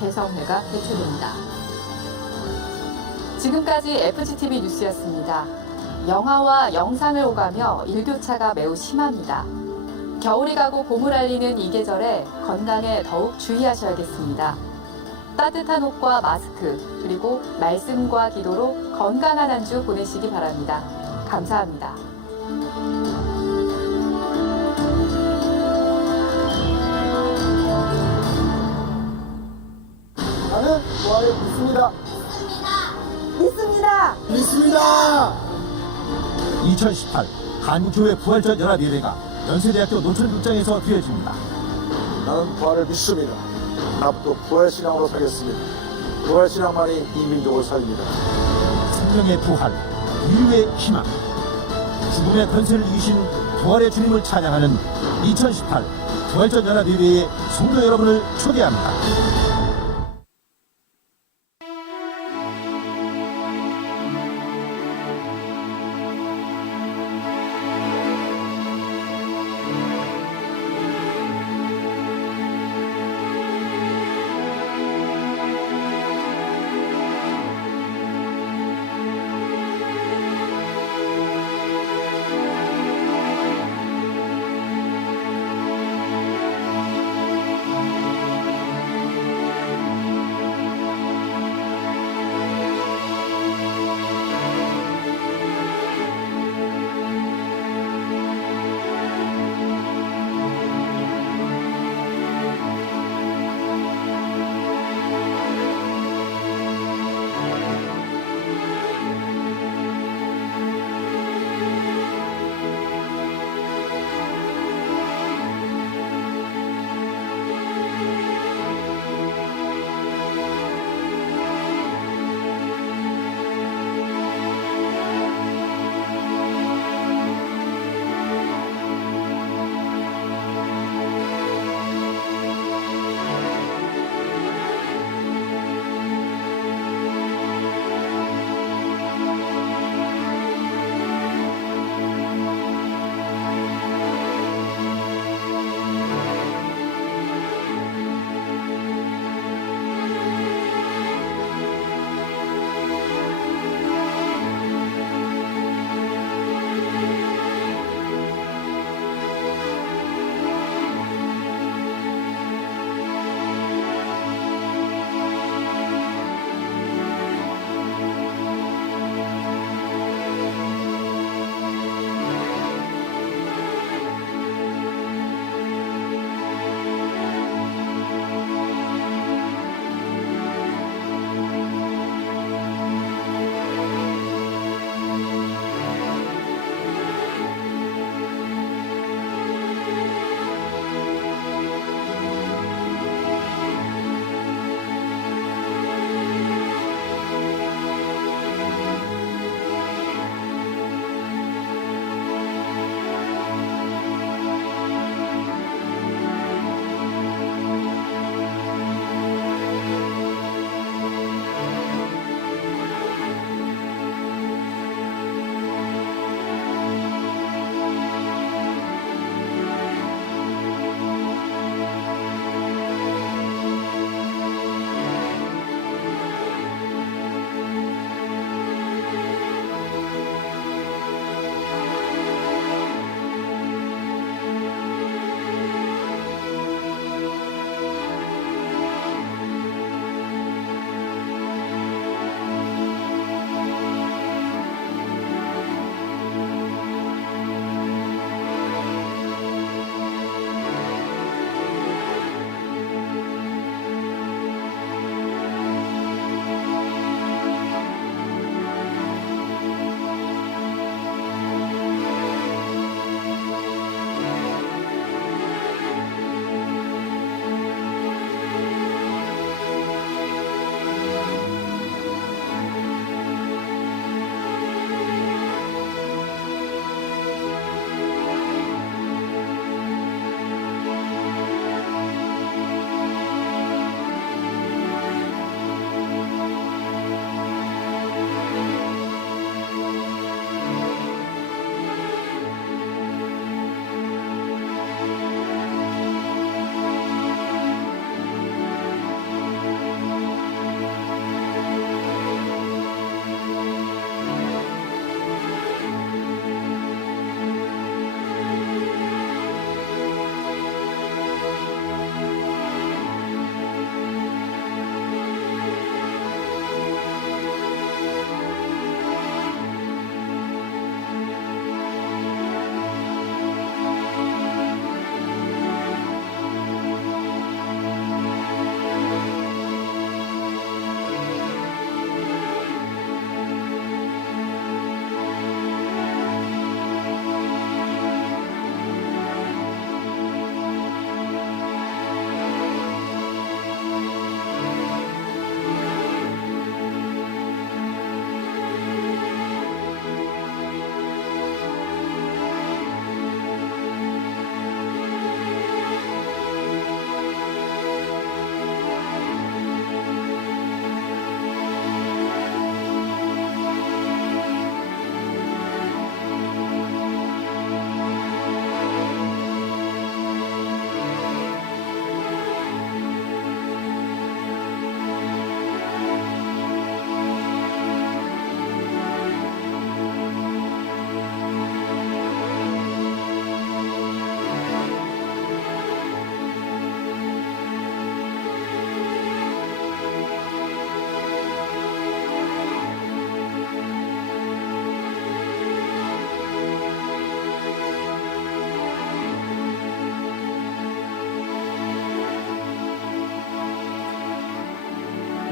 대성회가 개최됩니다. 지금까지 FGTV 뉴스였습니다. 영하와 영상을 오가며 일교차가 매우 심합니다. 겨울이 가고 봄을 알리는 이 계절에 건강에 더욱 주의하셔야겠습니다. 따뜻한 옷과 마스크, 그리고 말씀과 기도로 건강한 한 주 보내시기 바랍니다. 감사합니다. 나는 부활을 믿습니다. 믿습니다. 믿습니다. 2018 한국교회 부활절 연합예배가 연세대학교 논천극장에서 드려집니다. 나는 부활을 믿습니다. 앞으로 부활신앙으로 살겠습니다. 부활신앙만이 이 민족을 살립니다. 생명의 부활, 인류의 희망, 죽음의 권세를 이기신 부활의 주님을 찬양하는 2018 부활절 연합예배에 성도 여러분을 초대합니다.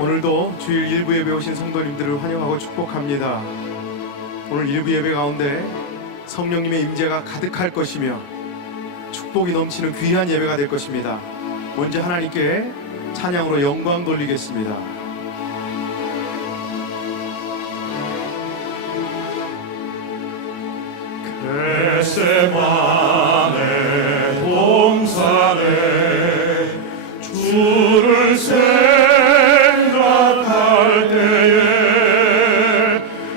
오늘도 주일 일부 예배 오신 성도님들을 환영하고 축복합니다. 오늘 일부 예배 가운데 성령님의 임재가 가득할 것이며 축복이 넘치는 귀한 예배가 될 것입니다. 먼저 하나님께 찬양으로 영광 돌리겠습니다. 겟세마네 동산에 주를 생각할 때에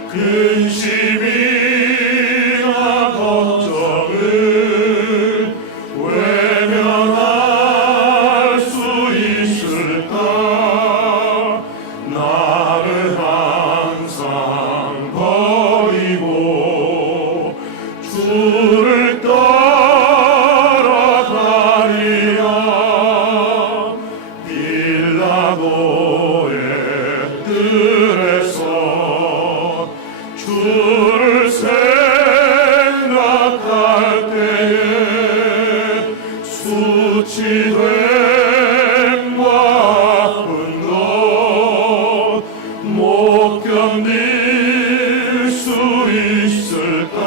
근심이나 걱정을 외면할 수 있을까? 나를 항상 버리고 주를 따라가리라. 빌라도의 뜰에서 주를 생각할 때에 수치됨과 아픈 것 못 견딜 수 있을까?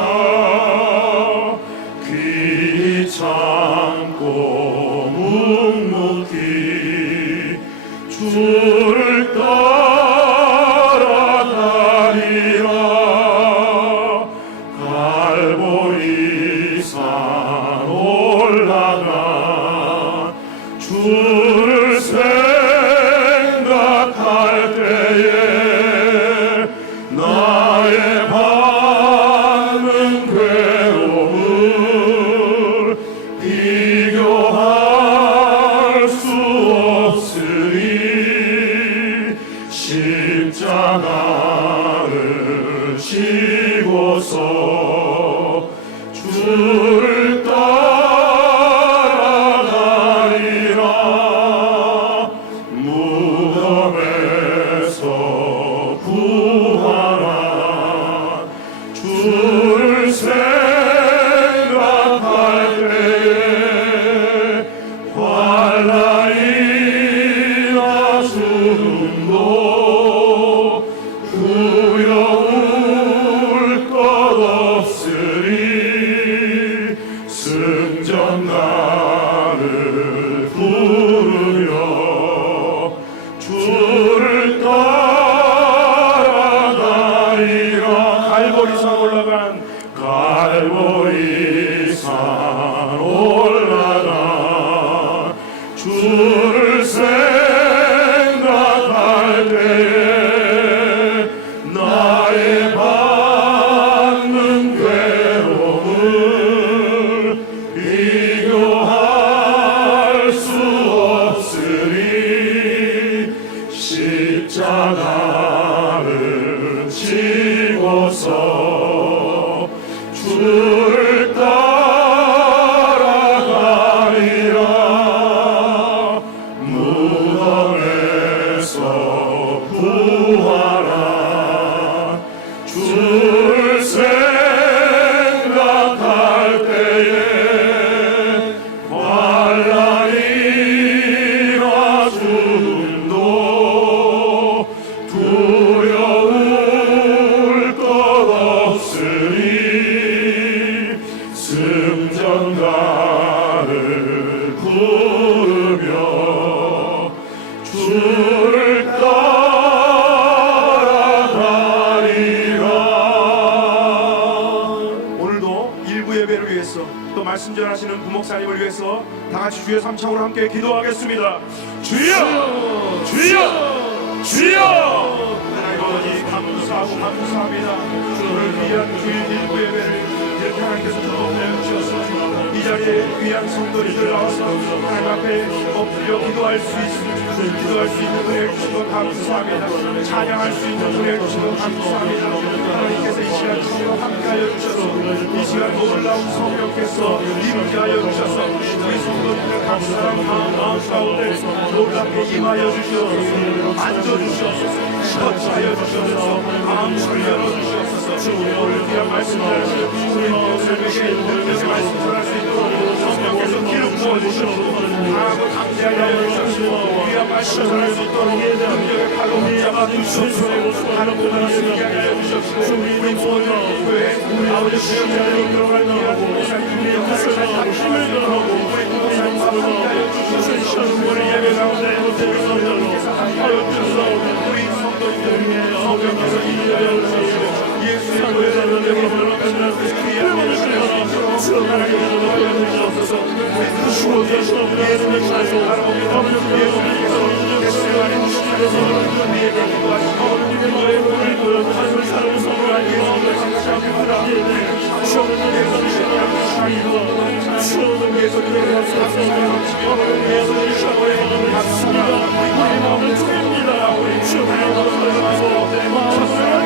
귀 참고 묵묵히 주를 따라가리라. 갈보리산 올라가 주를 생각할 때에 나의 받는 괴로움을 비교할 수 없으리. 십자가를 지고서 주를 따라가리라. 무덤에서 부활한 주를 생각할 때에 환난이나 죽음도 두려울 것 없으리. 승전가를 부르며 주를 따라가리라. 갈보리산 올라가 주를 생각할 때에 나의 받는 괴로움을 비교할 수 없으리. 십자가를 지고서 주를 따라가리라. 무덤에서 부활한 주를 생각할 때에 환난이나 죽음도 두려울 것 없으리. 승전가를 부르며 주를 따라가리라. 오늘도 일부 예배를 위해서 또 말씀 전하시는 부목사님을 위해서 다 같이 주여 삼창으로 함께 기도하겠습니다. 주여! 주여! 주여! 하나님 아버지 감사하고 감사합니다. 오늘 귀한 주일 일부 예배를 이렇게 하나님께서 주도하여 주셔서 이 자리에 귀한 성도님들 나와서 하나님 앞에 엎드려 기도할 수 있는 은혜를 주시고 감사합니다. 찬양할 수 있는 은혜를 주시고 감사합니다. 하나님께서 이 시간 주시고 함께하여 주셔서 이 시간 놀라운 성령께서 임재하여 주셔서 우리 성도님들 각 사람 마음 가운데 놀랍게 임하여 주시옵소서. 만져주시옵소서. 터치하여 주시옵소서. 마음을 열어주시옵소서. 오늘 귀한 말씀 전하시는 우리 모두에게 이렇게 말씀 전할 수 있도록 성령께서 기름 부어주시옵소서. 강하고 강대하게 하여 주시옵소서. 귀한 하나님의 떠나게 능력의 발로 붙잡아 주시옵소서. 하나님의 승리하게 하여 주시옵소서. 우리 모두 우리 아버지 시험자를 들어가게 하고 우리의 구슬과 힘을 더하고 우리 삶을 더하고 무슨 시험을 예배 가운데 못되는 것들로 하여 주옵소서. 우리 성도님들 위해 어병에서 이해하여 주옵소서. 예수의 보혈로 내버려 가시는 그리스도의 주여 주어나게 하여 주옵소서. 우리 주어서 예수의 자손 아버지의 예수께서 예수의 안에 주시면서 우리에게 기도하시고 너의 몸을 보여서 하늘 사람을 선물하게 하옵소서. 주어는 예수를 신뢰하고 주어는 예수를 감사하소서. 아버지 예수를 신뢰하고 감사합니다. 우리 마음을 드립니다. 주님의 마음을 하소서. 마음을 안정하고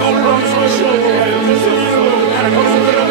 놀라운 소식을 하여 주시옵소서.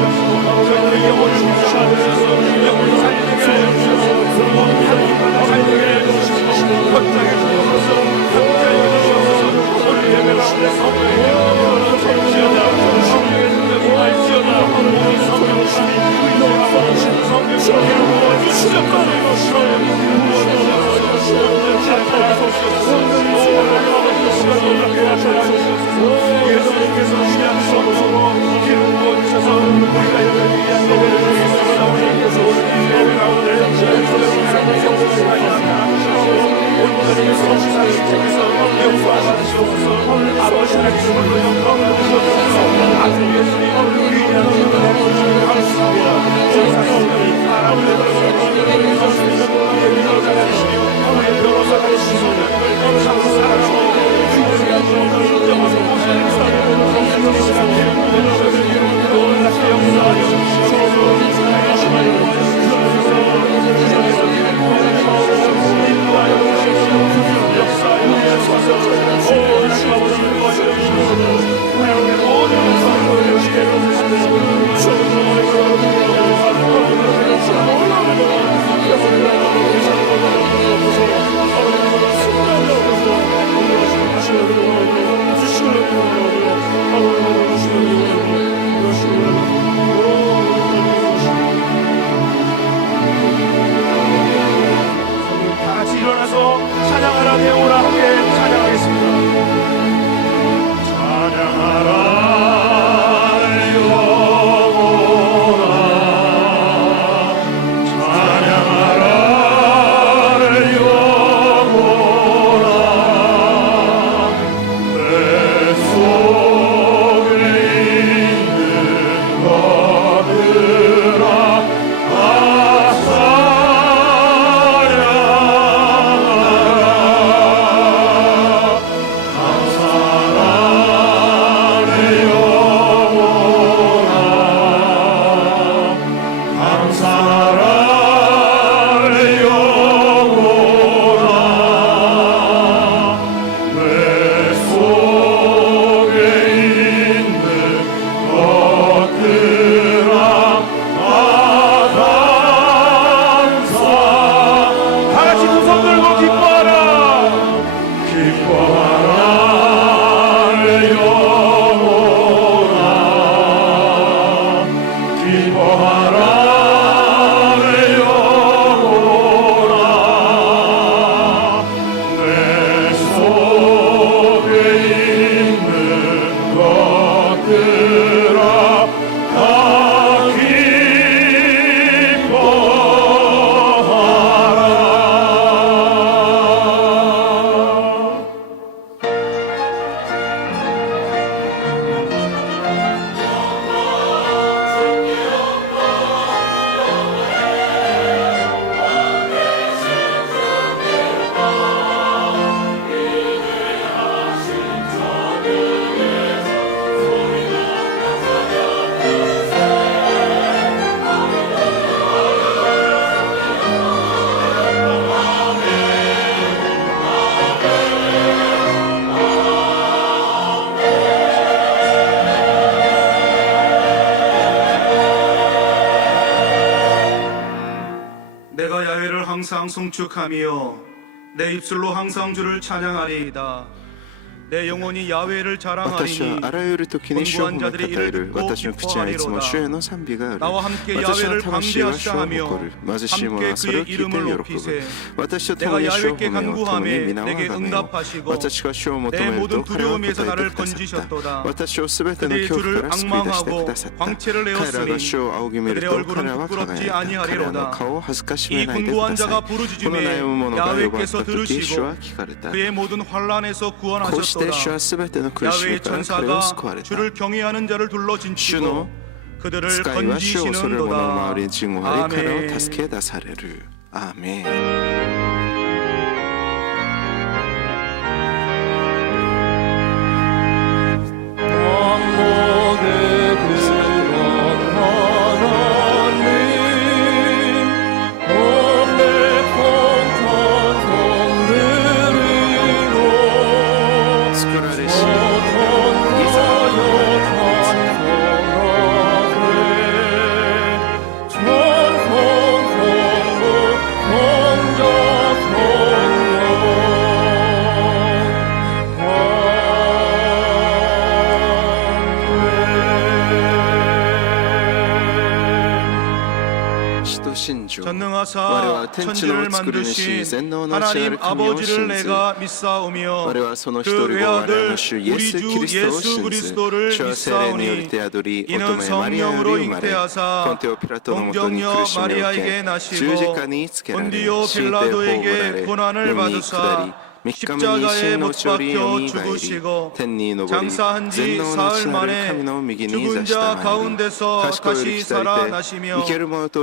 주옵소서. 저희들의 영혼을 주셔서 영혼을 살리게 하여 주셔서 모든 삶을 살리게 하여 주셔서 현장에 주옵소서. 현장에 주옵소서. 오늘 예배를 하는데 성령의 영혼을 주옵시어다. 성령의 능력이 말지어다. 모든 성령 주님 의도하고 성령 주님 부어주시옵소서. 예수님께서 귀한 손으로 기름 부어주셔서 우리가 예배를 위한 예배를 드리겠습니다. 우리께서 예배 가운데 온전히 성시사를 지켜서 용서하시옵소서. 아버지 하나님으로 영광을 주옵소서. 아주 예수님 위대한 영광을 감사합니다. 저희가 성령이 바람을 내버려서 우리의 변호사가 되시며 감사하시고 주님을 위한 영광을 인정하고 모시는 다 같이 일어나서 찬양하라 배우라 함께 찬양하겠습니다. 찬양하라 항상 송축하며 내 입술로 항상 주를 찬양하리이다. 내 영혼이 야훼를 私は 자랑하리니 あらゆる時に主を褒めたたえる。私の口にはいつも主への賛美がある。 나와 함께 私の 야훼를 魂は主を 방대하시다 誇る。 하며 貧しい者 함께 はそれを 그의 聞いて 이름을 喜 높이세. ぶ。私と 내가 共に主を 야훼께 褒めよう。共に 간구하며 皆を 내게 崇めよう。 응답하시고 私が主を求 내 める 모든 と彼は答え 두려움에서 て 나를 くださった 건지셨도다. 私をすべての 그들의 恐怖 주를 から救い出してく 악망하고 ださった。 광채를 彼らが 내었으니 主を仰ぎ見る 그들의 と 얼굴은 彼は 부끄럽지 輝いた。彼らの 아니하리로다. 顔を恥ずかし 이 めないでく 분부한 ださ 자가 い。この 부르짖음에 悩む者が呼ばれた 야훼께서 時主は 들으시고 聞かれた。 그의 모든 환란에서 こうして主 구원하셨도다. はすべての苦しみ 야훼의 から彼を救 천사가 われた。 주를 경외하는 자를 둘러 진치고 주노 그들을 使いは主を恐れる者の周り 건지시는도다. に陣を張り彼 아멘. を助け出される。アーメン。 作られし 신주 전능하사 와레와 텐치노 천지를 츠쿠르니시 만드신 젠노노 하나님 시아르 아버지를 카미오 내가 믿사오며 와레와 소노 그 히도리고 외아들 와레와 노슈 우리 예수 주 그리스도 예수 신스 그리스도를 슈아 세레니 믿사오니 요리테 아도리 이는 오토메 성령으로 마리아를 말해 잉태하사 본테오 피라토노 모토니 동정녀 크리시메 마리아에게 오케 나시고 주지카니 스케라레 본디오 시테 빌라도에게 호보라레 고난을 요미 받으사 쿠다리 십자가에 십자가에 못 못 박혀 박혀 죽으시고 죽으시고 장사한 지 사흘 만에 죽은 자 가운데서 다시 살아나시며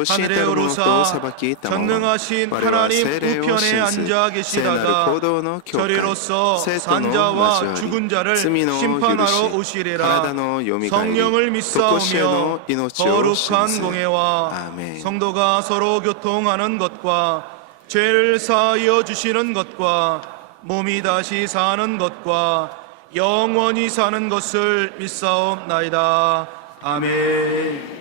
하늘에 오르사 전능하신 하나님 우편에 앉아 계시다가 저리로서 산자와 죽은 자를 심판하러 오시리라. 성령을 믿사오며 거룩한 공회와 성도가 서로 교통하는 것과 죄를 사하여 주시는 것과 몸이 다시 사는 것과 영원히 사는 것을 믿사옵나이다. 아멘.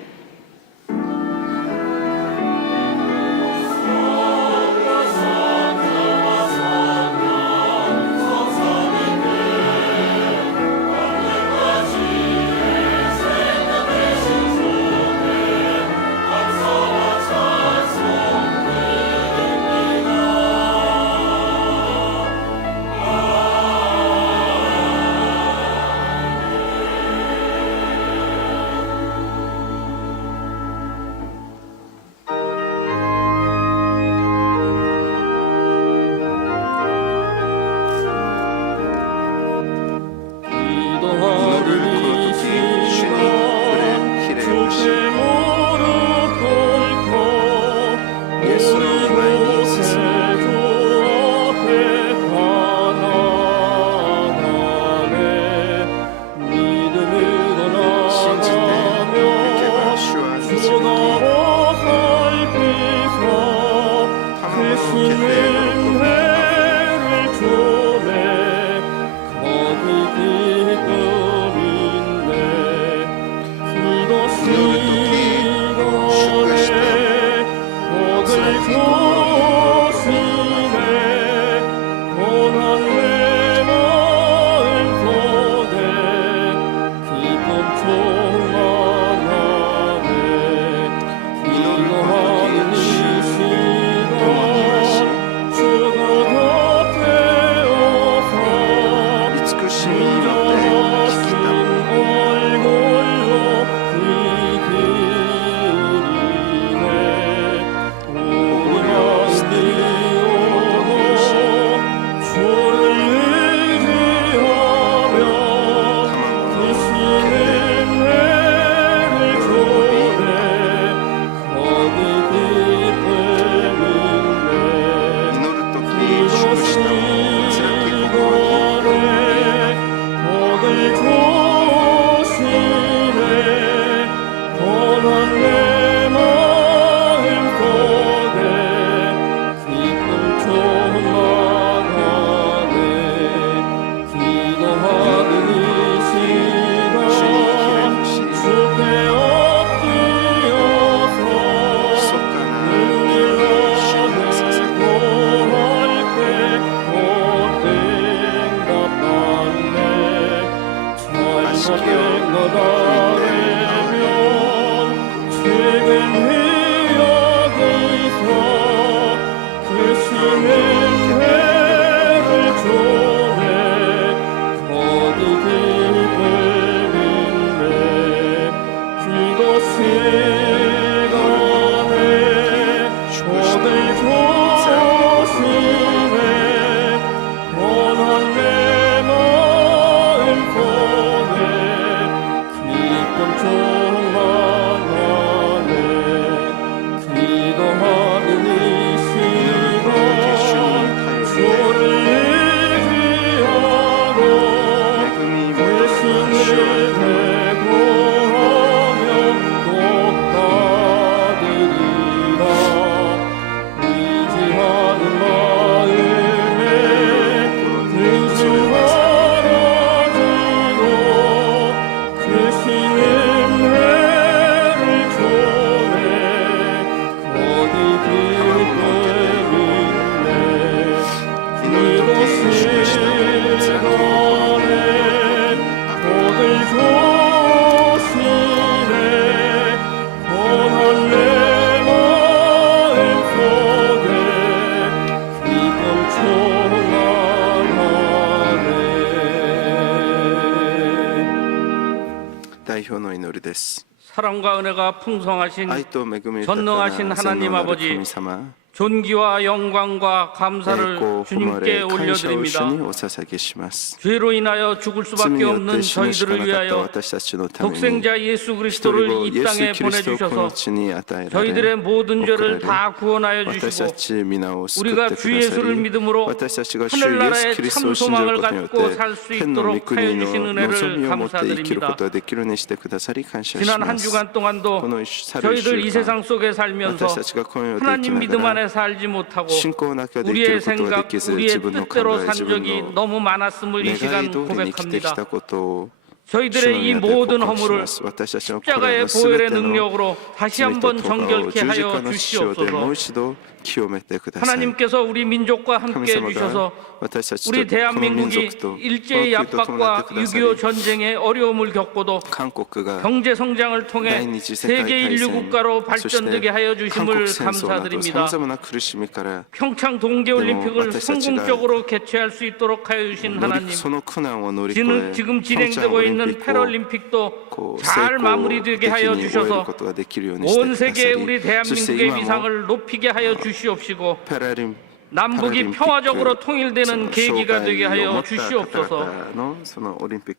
代表の祈りです。 사랑과 은혜가 풍성하신 愛と恵み豊か 전능하신 な全 하나님 能なる 아버지, 神様、 존귀와 영광과 栄 감사를 光、誉 주님께 れ、感謝を主 올려드립니다. にお捧げします。 죄로 인하여 죽을 罪 수밖에 によっ 없는 て死ぬしか 저희들을 なかった 위하여 私たちのために、 독생자 예수 一人 그리스도를 を 이 イエス・ 땅에 キリストをこの 보내주셔서 地に与えられ、 저희들의 모든 送 죄를 られ、 다 구원하여 私た 주시고 ち皆を救っ 우리가 て 주 くださ 예수를 り、 믿음으로 私たちが主イエス・ 하늘나라의 キリスト 참 を信じる 소망을 ことによっ 갖고 て、 살 수 天の御 있도록 国 하여 の 주신 望 은혜를 みを持って生きるこ 감사드립니다. とができるようにしてくださり感謝し 지난 ま 한 す。 주간 こ 동안도 の去る 저희들 1 이 週間、 세상 속에 살면서 私たちがこの世で生 하나님 き 믿음 ながら 안에 살지 못하고 信仰なきゃでき 우리의 ることがで 생각, きず、 우리의 自分の考 뜻대로 え、 산 自分 적이 の 너무 많았음을 이 願い 시간 通りに生きてき 고백합니다. たことを 저희들의 이 主の宮で 모든 告白し 허물을 ます。私たちのこれら 십자가의 のすべ 보혈의 ての 능력으로 다시 罪と 한번 咎を 정결케 十字 하여 架の死をでも 주시옵소서. う一度清めてください。 하나님께서 우리 민족과 神 함께 様が 해주셔서 私たちと 우리 この民 대한민국이 族と 일제의 この国と共なって 압박과 くださり、 6.25 전쟁의 어려움을 겪고도 韓国が 경제 성장을 통해 第二次世界 세계 大 인류 戦、 국가로 そして 발전되게 하여 韓 주심을 国戦争などさま 감사드립니다. ざまな苦しみから 평창 동계올림픽을私たちが 성공적으로 개최할 수 있도록 하여 주신 乗り 하나님, その苦難を乗り越え 지금 平昌 진행되고 オリン 있는 ピックを 패럴림픽도 こう 잘 成功 마무리되게 的 하여 に終える 주셔서 ことができるようにして 온 くださ 세계에 り、 우리 そして 대한민국의 今も 위상을 높이게 하여 주시옵시고 パラリン 남북이 평화적으로 통일되는 계기가 되게 하여 주시옵소서.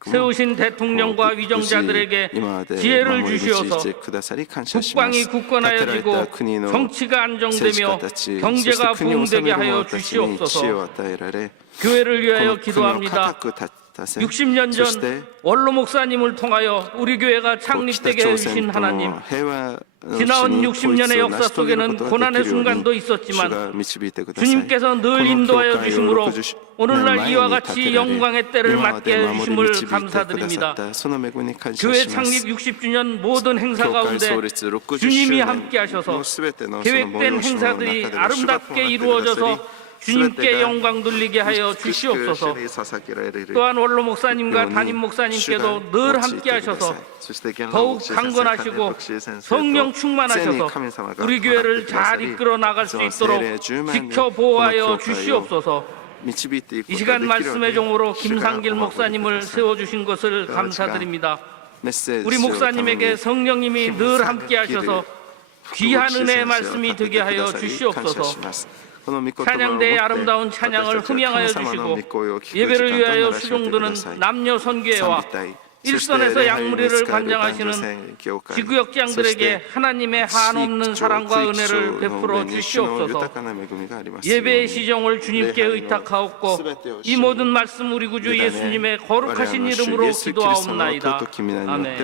세우신 대통령과 위정자들에게 지혜를 주시어서 국방이 굳건하여지고 정치가 안정되며 경제가 부흥되게 하여 주시옵소서. 교회를 위하여 기도합니다. 60년 전 원로 목사님을 통하여 우리 교회가 창립되게 해주신 하나님, 지나온 60년의 역사 속에는 고난의 순간도 있었지만 주님께서 늘 인도하여 주심으로 오늘날 이와 같이 영광의 때를 맞게 해주심을 감사드립니다. 교회 창립 60주년 모든 행사 가운데 주님이 함께 하셔서 계획된 행사들이 아름답게 이루어져서 주님께 영광 돌리게 하여 주시옵소서. 또한 원로 목사님과 담임 목사님께도 늘 함께 하셔서 더욱 강건하시고 성령 충만하셔서 우리 교회를 잘 이끌어 나갈 수 있도록 지켜보호하여 주시옵소서. 이 시간 말씀의 종으로 김상길 목사님을 세워주신 것을 감사드립니다. 우리 목사님에게 성령님이 늘 함께 하셔서 귀한 은혜의 말씀이 되게 하여 주시옵소서. 찬양대의 아름다운 찬양을 흠양하여 주시고 예배를 위하여 수종드는 남녀 선교회와 일선에서 양무리를 관장하시는 지구역장들에게 하나님의 한없는 사랑과 은혜를 베풀어 주시옵소서. 예배의 시종을 주님께 의탁하옵고 이 모든 말씀 우리 구주 예수님의 거룩하신 이름으로 기도하옵나이다. 아멘.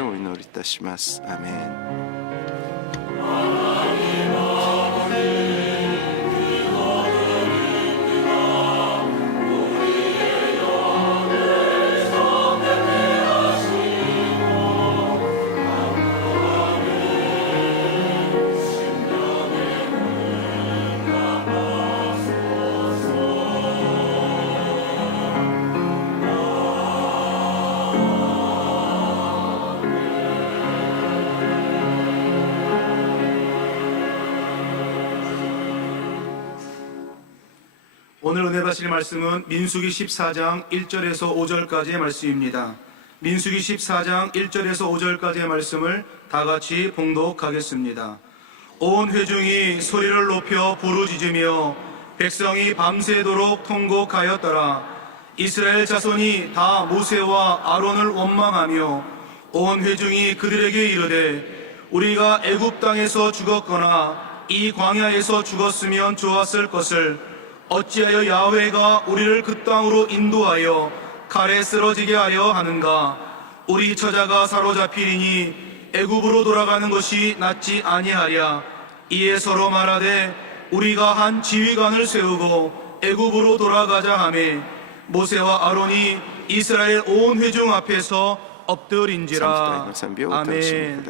오늘 은혜 받으실 말씀은 민수기 14장 1절에서 5절까지의 말씀입니다. 민수기 14장 1절에서 5절까지의 말씀을 다 같이 봉독하겠습니다. 온 회중이 소리를 높여 부르짖으며 백성이 밤새도록 통곡하였더라. 이스라엘 자손이 다 모세와 아론을 원망하며 온 회중이 그들에게 이르되 우리가 애굽 땅에서 죽었거나 이 광야에서 죽었으면 좋았을 것을 어찌하여 야훼가 우리를 그 땅으로 인도하여 칼에 쓰러지게 하려 하는가? 우리 처자가 사로잡히리니 애굽으로 돌아가는 것이 낫지 아니하랴. 이에 서로 말하되 우리가 한 지휘관을 세우고 애굽으로 돌아가자 하매 모세와 아론이 이스라엘 온 회중 앞에서 엎드린지라. 아멘.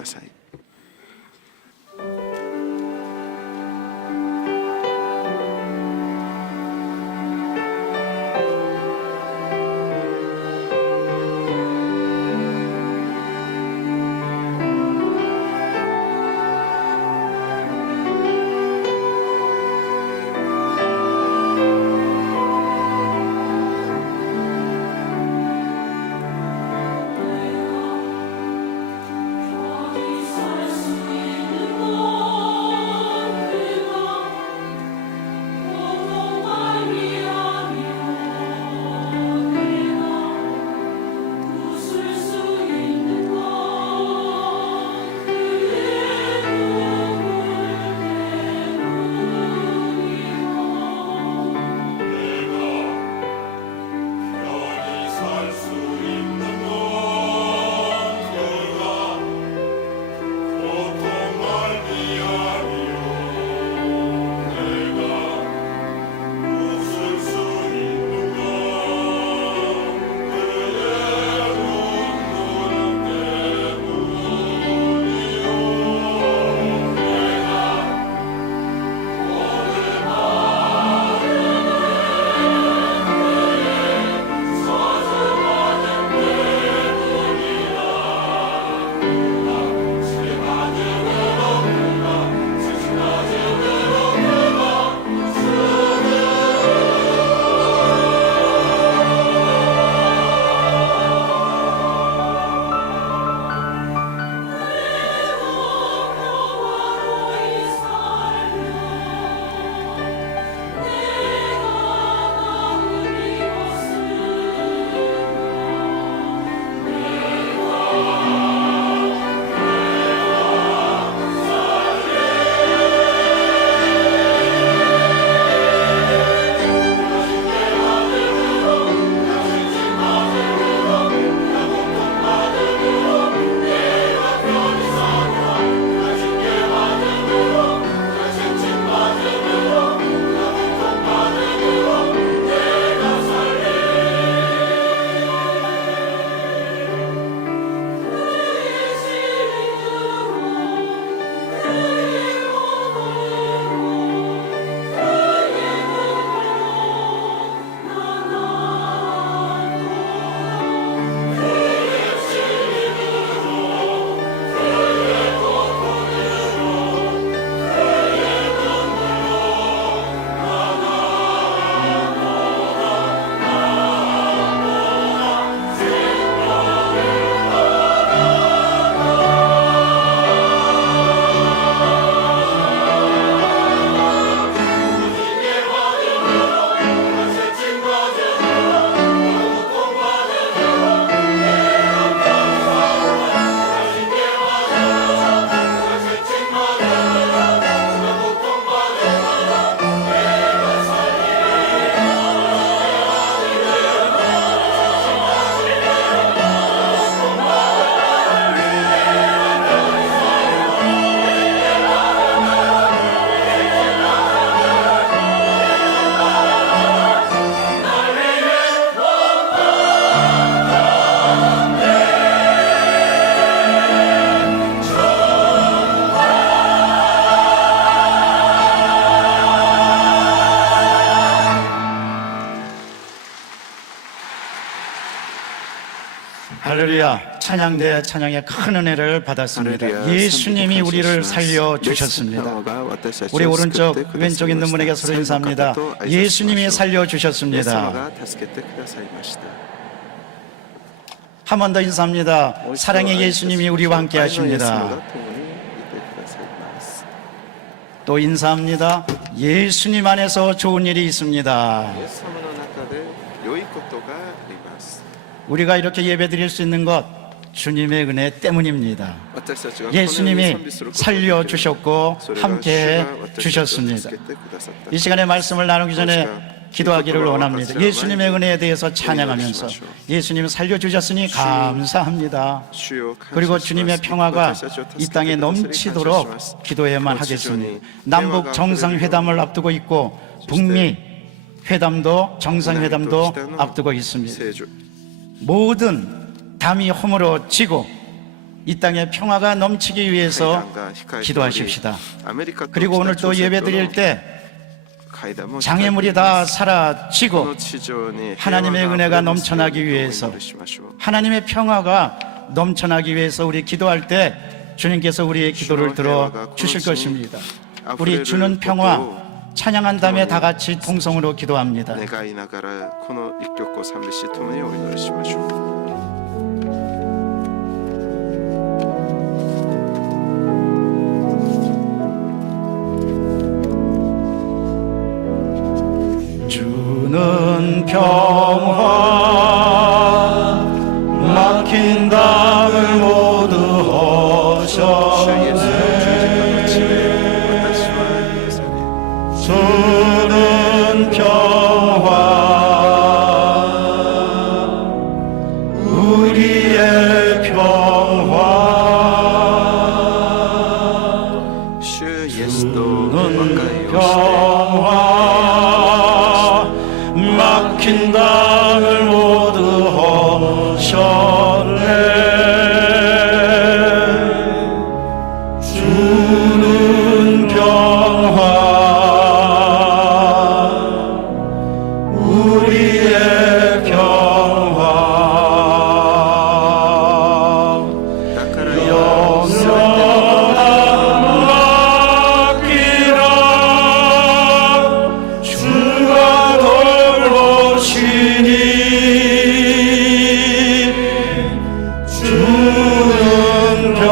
찬양대 찬양의 큰 은혜를 받았습니다. 예수님이 우리를 살려주셨습니다. 우리 오른쪽 왼쪽 있는 분에게 서로 인사합니다. 예수님이 살려주셨습니다. 한 번 더 인사합니다. 사랑의 예수님이 우리와 함께 하십니다. 또 인사합니다. 예수님 안에서 좋은 일이 있습니다. 우리가 이렇게 예배드릴 수 있는 것 주님의 은혜 때문입니다. 예수님이 살려주셨고 함께 주셨습니다. 이 시간에 말씀을 나누기 전에 기도하기를 원합니다. 예수님의 은혜에 대해서 찬양하면서 예수님 살려주셨으니 감사합니다. 그리고 주님의 평화가 이 땅에 넘치도록 기도해야만 하겠습니다. 남북 정상회담을 앞두고 있고 북미 회담도 정상회담도 앞두고 있습니다. 모든 담이 허물어지고 이 땅에 평화가 넘치기 위해서 기도하십시다. 그리고 오늘 또 예배드릴 때 장애물이 다 사라지고 하나님의 은혜가 넘쳐나기 위해서, 하나님의 평화가 넘쳐나기 위해서 우리 기도할 때 주님께서 우리의 기도를 들어 주실 것입니다. 우리 주는 평화 찬양한 다음에 다 같이 통성으로 기도합니다. 주는 평화 막힌 담을 모두 허셨네. 주는 평화 우리의 평화 주는 평화 막힌 담을 모두 허셨네. 주는 평화 우리의 평화 영원한 맡기라. 주가 돌보시니 주는 평화 우리의 평화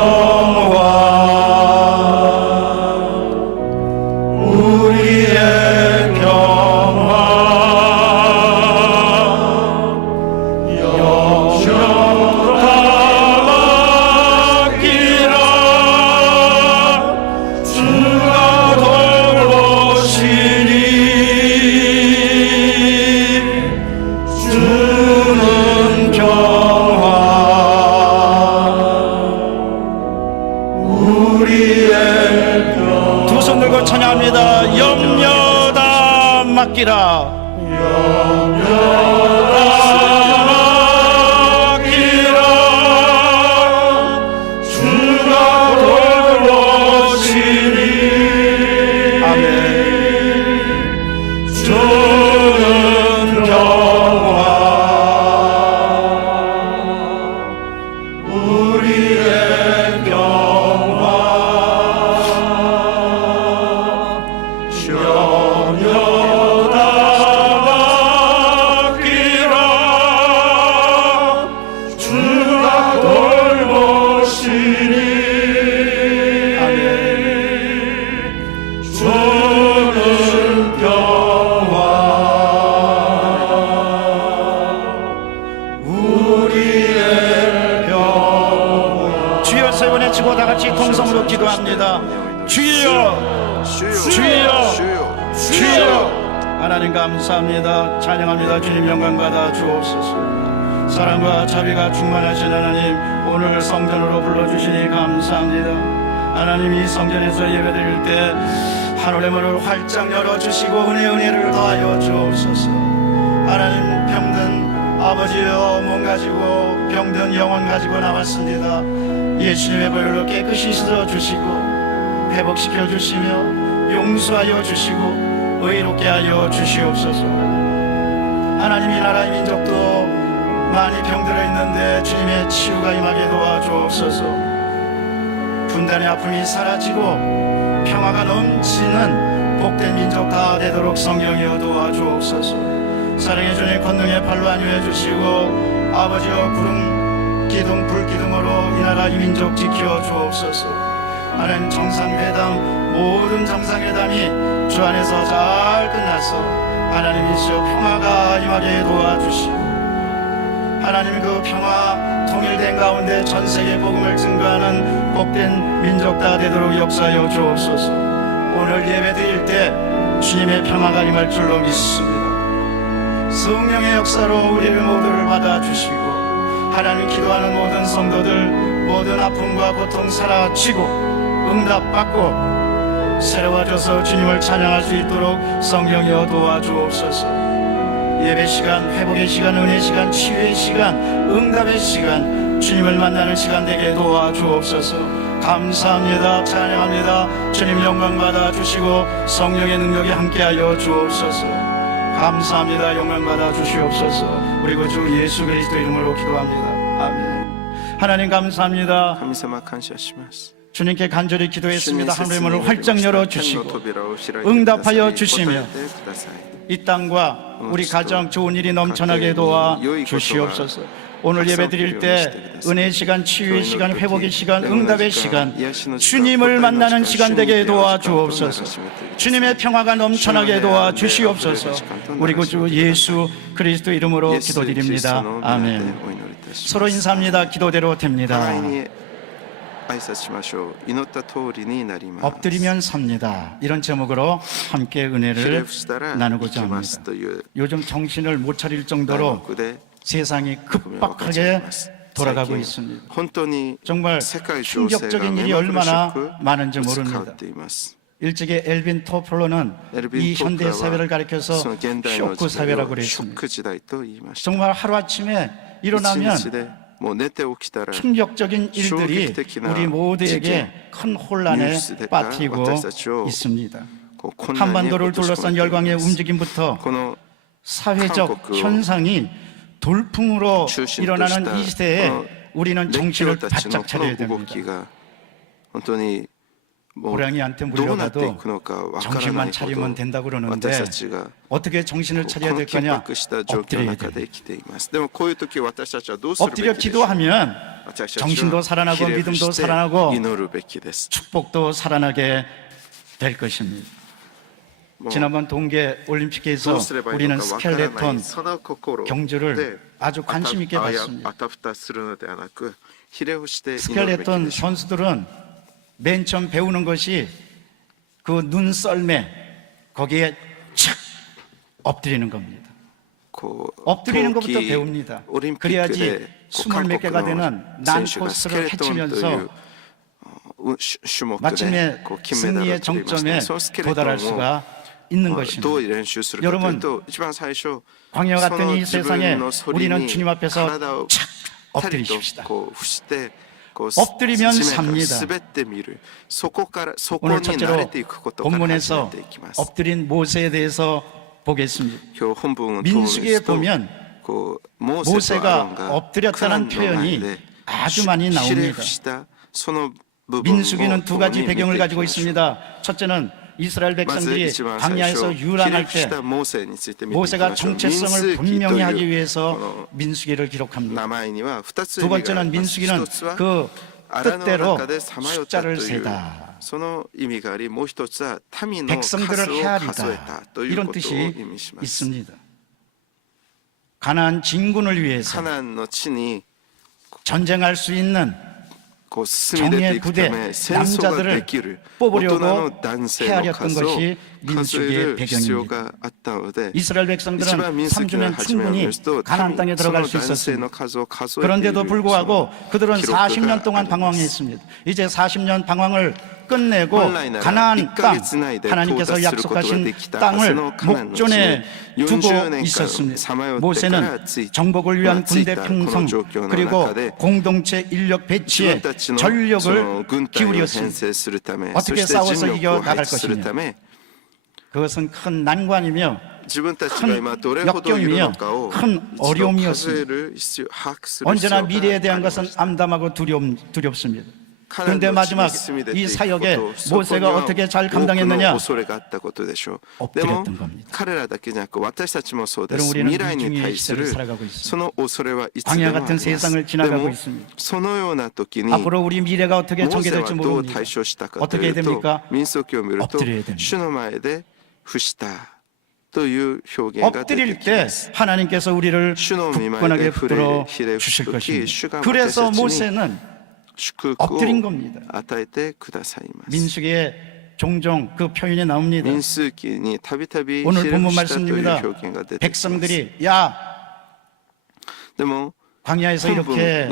영원한 맡기라. 주가 돌보시니 주는 평화 우리의 평화. 두 손 들고 찬양합니다. 염려 다 맡기라. 염려 다 맡기라. 주가 돌보시니 아멘. 주는 평화 우리의 평화 염려 다 맡기라. 주가 돌보시니 아멘. 주는 평화 우리의 평화. 주여 세 번 외치고 다 같이 통성으로 기도합니다. 주여 주여 주여. 하나님 감사합니다. 찬양합니다. 주님 영광 받아 주옵소서. 사랑과 자비가 충만하신 하나님, 오늘 성전으로 불러주시니 감사합니다. 하나님, 이 성전에서 예배드릴 때 하늘의 문을 활짝 열어주시고 은혜를 더하여 주옵소서. 하나님, 병든 아버지여 몸 가지고 병든 영혼 가지고 나왔습니다. 예수님의 보혈로 깨끗이 씻어주시고 회복시켜 주시며 용서하여 주시고 의롭게 하여 주시옵소서. 하나님이 나라의 민족도 많이 병들어 있는데 주님의 치유가 임하게 도와주옵소서. 분단의 아픔이 사라지고 평화가 넘치는 복된 민족 다 되도록 성령이여 도와주옵소서. 사랑의 주님 권능의 팔로 안위해 주시고 아버지여 구름 기둥 불기둥으로 이 나라 이 민족 지켜 주옵소서. 하나님 정상회담 모든 정상회담이 주 안에서 잘 끝나서 하나님이시여 평화가 임하게 도와주시고 하나님 그 평화 통일된 가운데 전 세계 복음을 증거하는 복된 민족 다 되도록 역사하여 주옵소서. 오늘 예배 드릴 때 주님의 평화가 임할 줄로 믿습니다. 성령의 역사로 우리를 모두를 받아주시고 하나님 기도하는 모든 성도들 모든 아픔과 고통 사라지고 응답받고 새로워져서 주님을 찬양할 수 있도록 성령이여 도와주옵소서. 예배 시간, 회복의 시간, 은혜 시간, 치유의 시간, 응답의 시간, 주님을 만나는 시간 되게 도와주옵소서. 감사합니다. 찬양합니다. 주님 영광 받아 주시고 성령의 능력이 함께하여 주옵소서. 감사합니다. 영광 받아 주시옵소서. 우리 구주 예수 그리스도 이름으로 기도합니다. 아멘. 하나님 감사합니다. 神様感謝します。 주님께 간절히 기도했습니다. 主に 하늘의 문을 切に 활짝 祈りました 열어주시고 天の扉を開いてください 응답하여 주시며 答えてください 이 땅과 우리 가정 좋은 일이 넘쳐나게 도와 주시옵소서. 오늘 예배 드릴 때 은혜의 시간, 치유의 시간, 회복의 시간, 응답의 시간, 주님을 만나는 시간 되게 도와 주옵소서. 주님의 평화가 넘쳐나게 도와 주시옵소서. 우리 구주 예수 그리스도 이름으로 기도드립니다. 아멘. 서로 인사합니다. 기도대로 됩니다. 互いに挨拶しましょう。祈った通りになります。 엎드리면 삽니다. 이런 제목으로 함께 ひれ 은혜를 伏したら生 나누고자 きま 합니다. すという 요즘 정신을 못 차릴 題 정도로 目で 세상이 分かっちゃい 급박하게 ます。 돌아가고 最近 있습니다. 本当に 정말 世界情勢が 충격적인 目 일이 まぐるし 얼마나 く 많은지 変わ 모릅니다. っています。 일찍이 엘빈 토플러는 엘빈 이 현대 토플러와 사회를 가리켜서 その現代の 쇼크 時代 사회라고 をショッ 그랬습니다. ク時代と言いました。 정말 하루아침에 一 일어나면 日でもう寝て起きたら 충격적인 일들이衝撃的な 우리 모두에게 큰 혼란에 뉴스가 빠뜨리고 私たちを 있습니다. こう混乱に 한반도를 落とし込 둘러싼 んでい 열광의 ます 움직임부터 この 사회적 한국 현상이 돌풍으로 중심도 일어나는 시다. 이 시대에 우리는 列強 정신을 たちの 바짝 こ 차려야 の動 됩니다. きが本当にもう 고양이한테 どうなってい 물려가도 くのかわからな 정신만 いほ 차리면 ど 된다고 그러는데 私たちが 어떻게 정신을 こ 차려야 の 될 緊 거냐? 迫した状況の 엎드려야 中 됩니다. で生きていますでもこういう時私たちはどうするべ 엎드려 きでしょう 기도하면 私たち 정신도 は 살아나고 ひれ伏 믿음도 して 살아나고 祈るべきです 축복도 살아나게 될 것입니다. もう 지난번 동계 ど 올림픽에서 うすればいい 우리는 のかわからない 스켈레톤 その心 경주를 で 아주 あ 관심 있게 た 봤습니다. あたふたするのではなくひれ伏して祈るべき 스켈레톤 でしょう 선수들은 맨 처음 배우는 것이 그 눈썰매 거기에 착 엎드리는 겁니다. こう 엎드리는 冬 것부터 季 배웁니다. オリンピック 그래야지 でこう 스물 韓 몇 国 개가 の 되는 選手がスケ 난코스를 ルトンという 헤치면서 種目 마침내 でこう金メダルを 승리의 取りました 정점에 そのスケルトン 도달할 を 수가 있는 どう 것입니다. 練習するかというと一番最初 광야 そ 같은 の 이 自 세상에 分の反り 우리는 に 주님 앞에서 体を 착 たりと 엎드리십시다. こう伏してこう 엎드리면 地面から 삽니다. 滑ってみるそこからそこ 오늘 に慣 첫째로 れていくことから始め 본문에서 ていきます 엎드린 모세에 대해서 보겠습니다. 今日本文を通 민수기에 ると 보면 こうモーセとアロン 모세가 が 엎드렸다는 カナンの前 표현이 で 아주 많이 ひれ 나옵니다. 伏したその部分を 민수기는 두 가지 共に見ていき 배경을 ま 가지고 しょう 있습니다. 첫째는 이스라엘 まず 백성들이 一番最初 광야에서 ひれ 유랑할 伏し 때 たモーセについて見ていき 모세가 ましょう 정체성을 民数記 분명히 と 하기 いうこ 위해서 の 민수기를 기록합니다. 名前には2つ 두 意味があ 번째는 ります 민수기는 一つは 그 荒野の 뜻대로 中でさまよったと 숫자를 いう 세다. その意味がありもう一つは民の数を 백성들을 数え 헤아리다. たという 이런 ことを 뜻이 意味します 있습니다. 가나안 진군을 위해서 カナンの地に 전쟁할 수 있는 こう進み出ていくため戦争ができる大人の男性の数を数える必要があったので 이스라엘 一 백성들은 番民数記の 3주면 始めを見 충분히 ると 가나안 땅에 その 들어갈 수 男性の 있었습니다. 数を数えている 그런데도 불구하고 그들은 기록가 40년 동안 아닙니다. 방황했습니다. 이제 40년 방황을 끝내고 本来なら 가나안 1ヶ 땅 月内で到 하나님께서 達することがで 약속하신 きたはず 땅을 のカナンの地 목전에 に 두고 40年間 있었습니다. さまよってから 모세는 つい 정복을 위한 つい 군대 たこの 편성 状況の 그리고 中で 공동체 인력 自 배치에 分たちのそ 전력을 の軍隊を編 기울였습니다. 成するため 어떻게 そして 싸워서 人力 이겨 を配 나갈 置するため 그것은 큰 난관이며 큰 역경이며 큰 어려움이었습니다. 언제나 미래에 대한 것은 암담하고 두렵습니다. 그런데 마지막 이 사역에 모세가 어떻게 잘 감당했느냐? 엎드렸던 겁니다. 여러분, 우리는 위중의 시대를 살아가고 있습니다. 광야 같은 세상을 지나가고 있습니다. 앞으로 우리 미래가 어떻게 전개될지 모릅니다. 어떻게 해야 됩니까? 엎드려야 됩니다. 엎드릴 때 하나님께서 우리를 굳건하게 붙들어 주실 것입니다. 그래서 모세는 엎드린 겁니다. 민수기에 종종 그 표현이 나옵니다. 오늘 본문 말씀입니다. 백성들이 야 광야에서 이렇게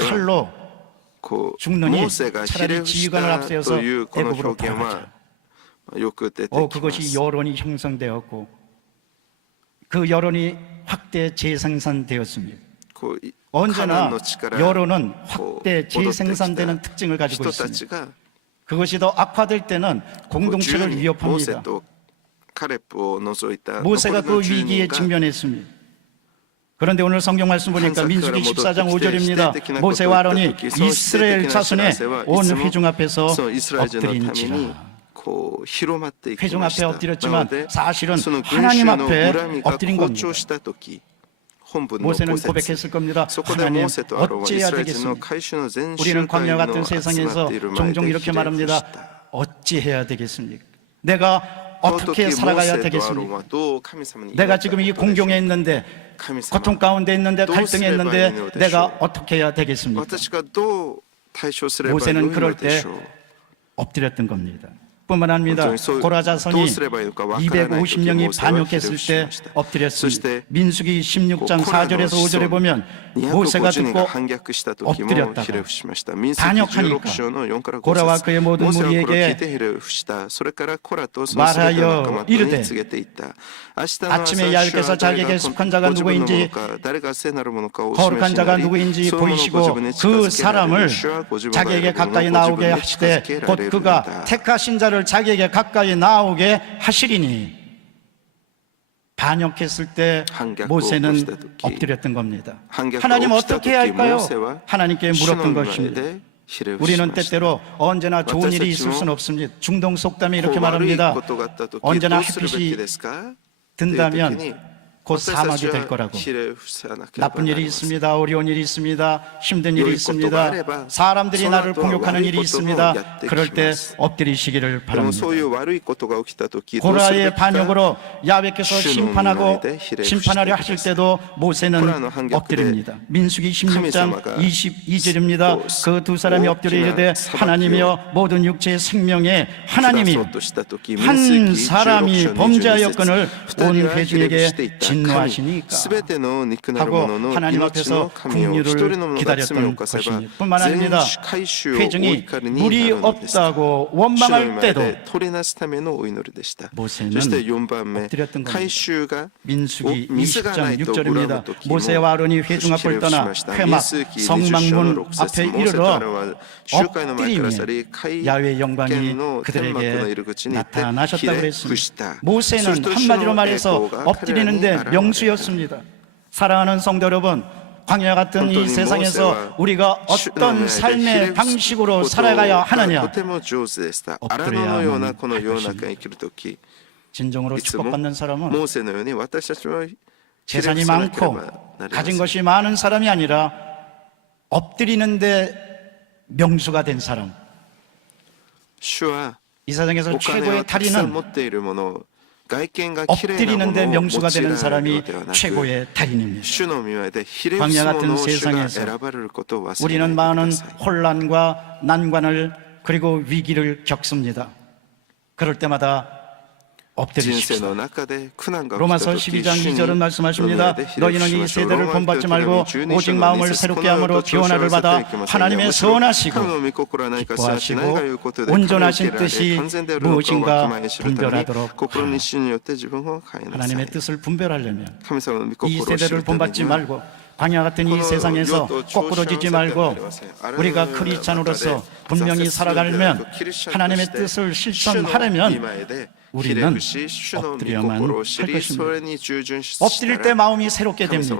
칼로 죽느니 차라리 지휘관을 앞세워서 애굽으로 돌아가자. 그것이 여론이 형성되었고 그 여론이 확대 재생산되었습니다. 언제나 여론은 확대 재생산되는 특징을 가지고 있습니다. 그것이 더 악화될 때는 공동체를 위협합니다. 모세가 그 위기에 직면했습니다. 그런데 오늘 성경 말씀 보니까 민수기 14장 5절입니다. 모세와 아론이 이스라엘 자손의 온 회중 앞에서 엎드린지라. 회중 앞에 엎드렸지만 사실은 하나님 앞에 엎드린 겁니다. 모세는 고백했을 겁니다. 하나님, 어찌해야 되겠습니까? 우리는 광야 같은 세상에서 종종 이렇게 말합니다. 어찌해야 되겠습니까? 내가 어떻게 살아가야 되겠습니까? 내가 지금 이 공경에 있는데, 고통 가운데 있는데, 갈등에 있는데 내가 어떻게 해야 되겠습니까? 모세는 그럴 때 엎드렸던 겁니다. 뿐만 아닙니다. 고라 자손이 250명이 반역했을 때 엎드렸습니다. 민수기 16장 4절에서 5절에 보면 모세가 듣고 엎드렸다가 반역하니까 고라와 그의 모든 무리에게 말하여 이르되 아침에 야훼께서 자기에게 속한 자가 누구인지 거룩한 자가 누구인지 보이시고 그 사람을 자기에게 가까이 나오게 하시되 곧 그가 택하신 자를 자기에게 가까이 나오게 하시리니. 반역했을 때 모세는 엎드렸던 겁니다. 하나님 어떻게 해야 할까요? 하나님께 물었던 것입니다. 우리는 때때로 언제나 좋은 일이 있을 수는 없습니다. 중동 속담에 이렇게 말합니다. 언제나 햇빛이 든다면 곧 사막이 될 거라고. 나쁜 일이 있습니다. 어려운 일이 있습니다. 힘든 일이 있습니다. 사람들이 나를 공격하는 일이 있습니다. 그럴 때 엎드리시기를 바랍니다. 고라의 반역으로 야훼께서 심판하려 하실 때도 모세는 엎드립니다. 민수기 16장 22절입니다. 그 두 사람이 엎드려 이르되 하나님이여 모든 육체의 생명에 하나님이 한 사람이 범죄하였거늘 온 회중에게 진노하시니까 하고 하나님 앞에서 긍휼을 기다렸던 것입니다. 뿐만 아닙니다. 회중이 물이 없다고 원망할 때도 모세는 엎드렸던 겁니다. 민수기 20장 6절입니다. 모세와 아론이 회중 앞을 떠나 회막 성막문 앞에 이르러 엎드리며 야훼의 영광이 그들에게 나타나셨다고 했습니다. 모세는 한마디로 말해서 엎드리는데 명수였습니다. 사랑하는 성도 여러분, 광야 같은 이 세상에서 우리가 어떤 삶의 방식으로 살아가야 하느냐? 엎드려야만 할 것입니다. 진정으로 축복받는 사람은 재산이 많고 가진 것이 많은 사람이 아니라 엎드리는데 명수가 된 사람. 이 세상에서 최고의 달인은 엎드리는데 명수가 되는 사람이 최고의 달인입니다. 광야 같은 세상에서 우리는 많은 혼란과 난관을 그리고 위기를 겪습니다. 그럴 때마다 엎드리십시오. 로마서 12장 2절은 말씀하십니다. 너희는 이 세대를 본받지 말고 오직 마음을 새롭게 함으로 변화를 받아 하나님의 선하시고 기뻐하시고 온전하신 뜻이 무엇인가 분별하도록 하나님의 뜻을 분별하려면 이 세대를 본받지 말고 광야 같은 이 세상에서 거꾸로지지 말고 우리가 크리스찬으로서 분명히 살아가려면 하나님의 뜻을 실천하려면 우리는 엎드려야만 할 것입니다. 엎드릴 때 마음이 새롭게 됩니다.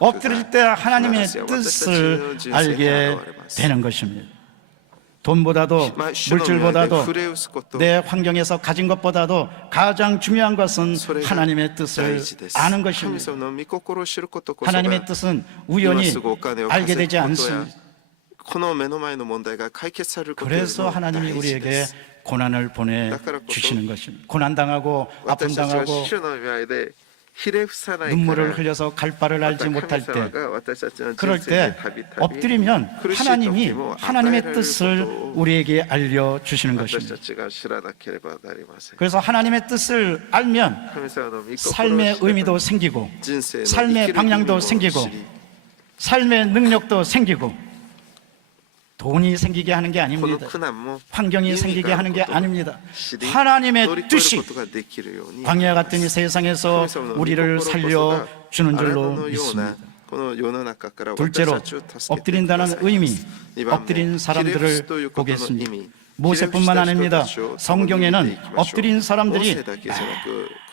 엎드릴 때 하나님의 뜻을 알게 되는 것입니다. 돈보다도 물질보다도 내 환경에서 가진 것보다도 가장 중요한 것은 하나님의 뜻을 아는 것입니다. 하나님의 뜻은 우연히 알게 되지 않습니다. 그래서 하나님이 우리에게 고난을 보내주시는 것입니다. 고난당하고 아픔당하고 눈물을 흘려서 갈 바를 알지 못할 때, 그럴 때 엎드리면 하나님이 하나님의 뜻을 우리에게 알려주시는 것입니다. 그래서 하나님의 뜻을 알면 삶의 의미도 생기고 삶의 방향도 생기고 삶의 능력도 생기고 돈이 생기게 하는 게 아닙니다. 환경이 생기게 하는 게 아닙니다. 하나님의 뜻이 광야 같은 이 세상에서 우리를 살려주는 줄로 믿습니다. 둘째로 엎드린다는 의미, 엎드린 사람들을 보겠습니다. 모세뿐만 아닙니다. 성경에는 엎드린 사람들이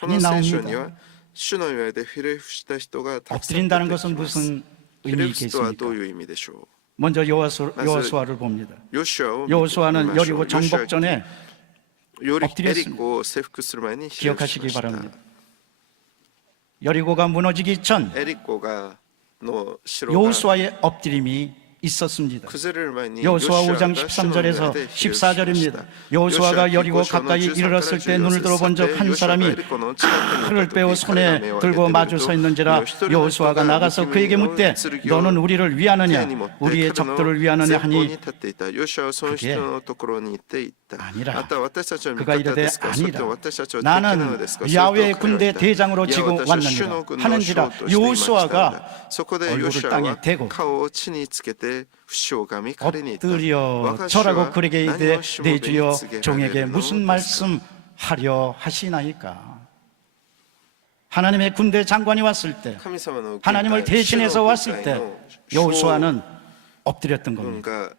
많이 나옵니다. 엎드린다는 것은 무슨 의미겠습니까? 먼저 여호수아를 봅니다. 여호수아는 여리고 정복 전에 엎드렸습니다. 기억하시기 바랍니다. 여리고가 무너지기 전 여호수아의 엎드림이 있었습니다. 여호수아 5장 13절에서 14절입니다. 여호수아가 여리고 가까이 이르렀을 때 눈을 들어본 적 한 사람이 칼을 빼어 손에 들고 마주 서 있는지라. 여호수아가 나가서 그에게 묻되 너는 우리를 위하느냐 우리의 적들을 위하느냐 하니 그게 아니라 그가 이르되 아니라 나는 야훼의 군대 대장으로 지고 왔느니라 하는지라. 여호수아가 얼굴을 땅에 대고 엎드려 절하고 그에게 이르되 내 주여 종에게 무슨 말씀하려 하시나이까. 하나님의 군대 장관이 왔을 때, 하나님을 대신해서 왔을 때 여호수아는 엎드렸던 겁니다.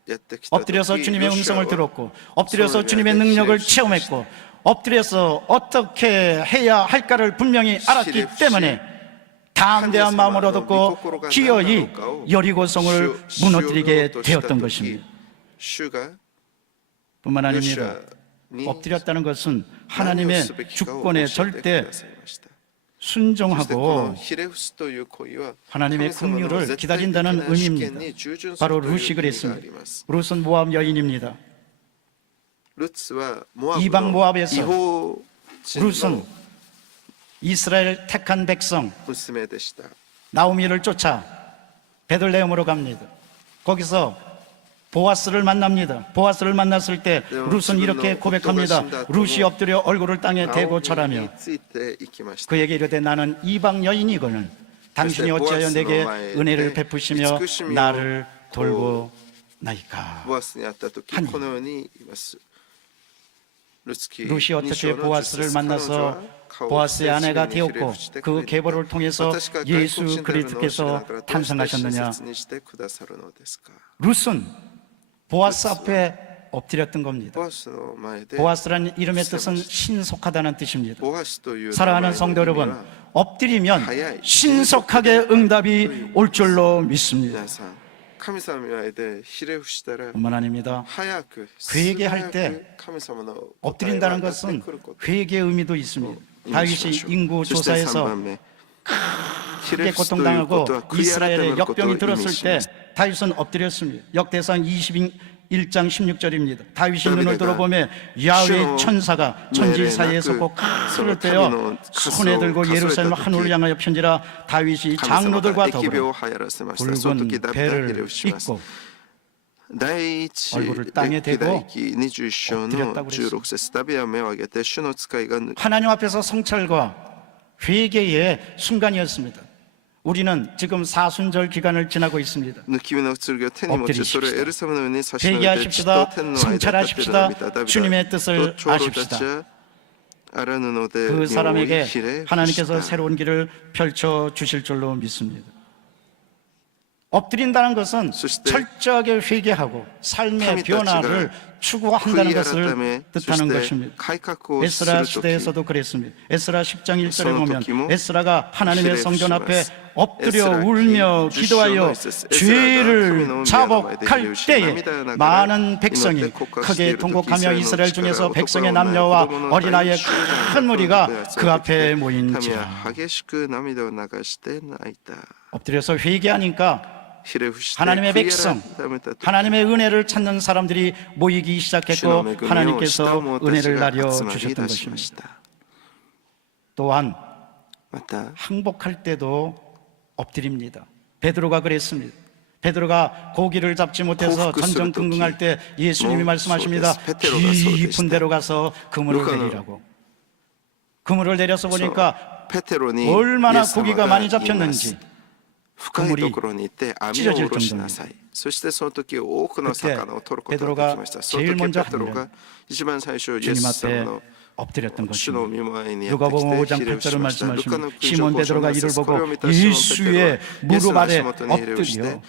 엎드려서 주님의 음성을 들었고 엎드려서 주님의 능력을 체험했고 엎드려서 어떻게 해야 할까를 분명히 알았기 때문에 담대한 마음을 얻었고 기어이 여리고성을 무너뜨리게 되었던 것입니다. 뿐만 아닙니다. 엎드렸다는 것은 하나님의 주권에 절대 순종하고 하나님의 긍휼을 기다린다는 의미입니다. 바로 룻이 그랬습니다. 룻은 모압 여인입니다. 이방 모압에서 룻은 이스라엘 택한 백성 나오미를 쫓아 베들레헴으로 갑니다. 거기서 보아스를 만납니다. 보아스를 만났을 때 룻은 이렇게 고백합니다. 룻이 엎드려 얼굴을 땅에 대고 절하며 그에게 이르되 나는 이방 여인이거늘 당신이 어찌하여 내게 은혜를 베푸시며 나를 돌보나이까 하니 룻이 어떻게 보아스를 만나서 보아스의 아내가 되었고 그 계보를 통해서 예수 그리스도께서 탄생하셨느냐. 룻은 보아스 앞에 엎드렸던 겁니다. 보아스라는 이름의 뜻은 신속하다는 뜻입니다. 사랑하는 성도 여러분, 엎드리면 신속하게 응답이 올 줄로 믿습니다. 뿐만 아닙니다. 회개할 때 엎드린다는 것은 회개의 의미도 있습니다. 다윗이 인구 조사에서 크게 고통당하고 이스라엘의 역병이 들었을 때 다윗은 엎드렸습니다. 역대상 21장 16절입니다. 다윗이 눈을 들어보며 야훼의 천사가 천지 사이에서 꼭 칼을 빼어 손에 들고 예루살렘 하늘을 향하여 편지라. 다윗이 장로들과 더불어 굵은 배를 입고 얼굴을 땅에 대고 엎드렸다고 그랬습니다. 하나님 앞에서 성찰과 회개의 순간이었습니다. 우리는 지금 사순절 기간을 지나고 있습니다. 엎드리십시다. 회개하십시다. 성찰하십시다. 주님의 뜻을 아십시다. 그 사람에게 하나님께서 새로운 길을 펼쳐 주실 줄로 믿습니다. 엎드린다는 것은 수시대 철저하게 회개하고 삶의 카미 변화를 따치가 추구한다는 것을 후이아라타메 뜻하는 수시대 것입니다. 카이카쿠 에스라 스르 시대에서도 그랬습니다. 에스라 10장 1절에 소노 보면 토키모 에스라가 하나님의 성전 앞에 히레 엎드려 에스라 울며 키 기도하여 주시오노 죄를 에스라가 자복할 카미노 때에 미야노 많은 백성이 이노테 코카 크게 시데르 통곡하며 토키 이스라엘 이스라엘 중에서 노치카라 백성의 오토카라 남녀와 오나이 어린아이의 오토카라 큰 무리가 오나이 그 앞에 오나이 모인지라. 民は激しく涙を流して泣いた。 엎드려서 회개하니까 하나님의 백성, 하나님의 은혜를 찾는 사람들이 모이기 시작했고 하나님께서 은혜를 나려 주셨던 것입니다. 또한 항복할 때도 엎드립니다. 베드로가 그랬습니다. 베드로가 고기를 잡지 못해서 전전긍긍할 때 예수님이 말씀하십니다. 깊은 데로 가서 그물을 내리라고. 그물을 내려서 보니까 얼마나 고기가 많이 잡혔는지 그물이 찢어질 정도입니다. 그때 베드로가 제일 먼저 한 일은 주님 앞에 엎드렸던 것입니다. 누가복음 5장 8절을 말씀하십니다. 시몬 베드로가 이를 보고 예수의 무릎 아래 엎드려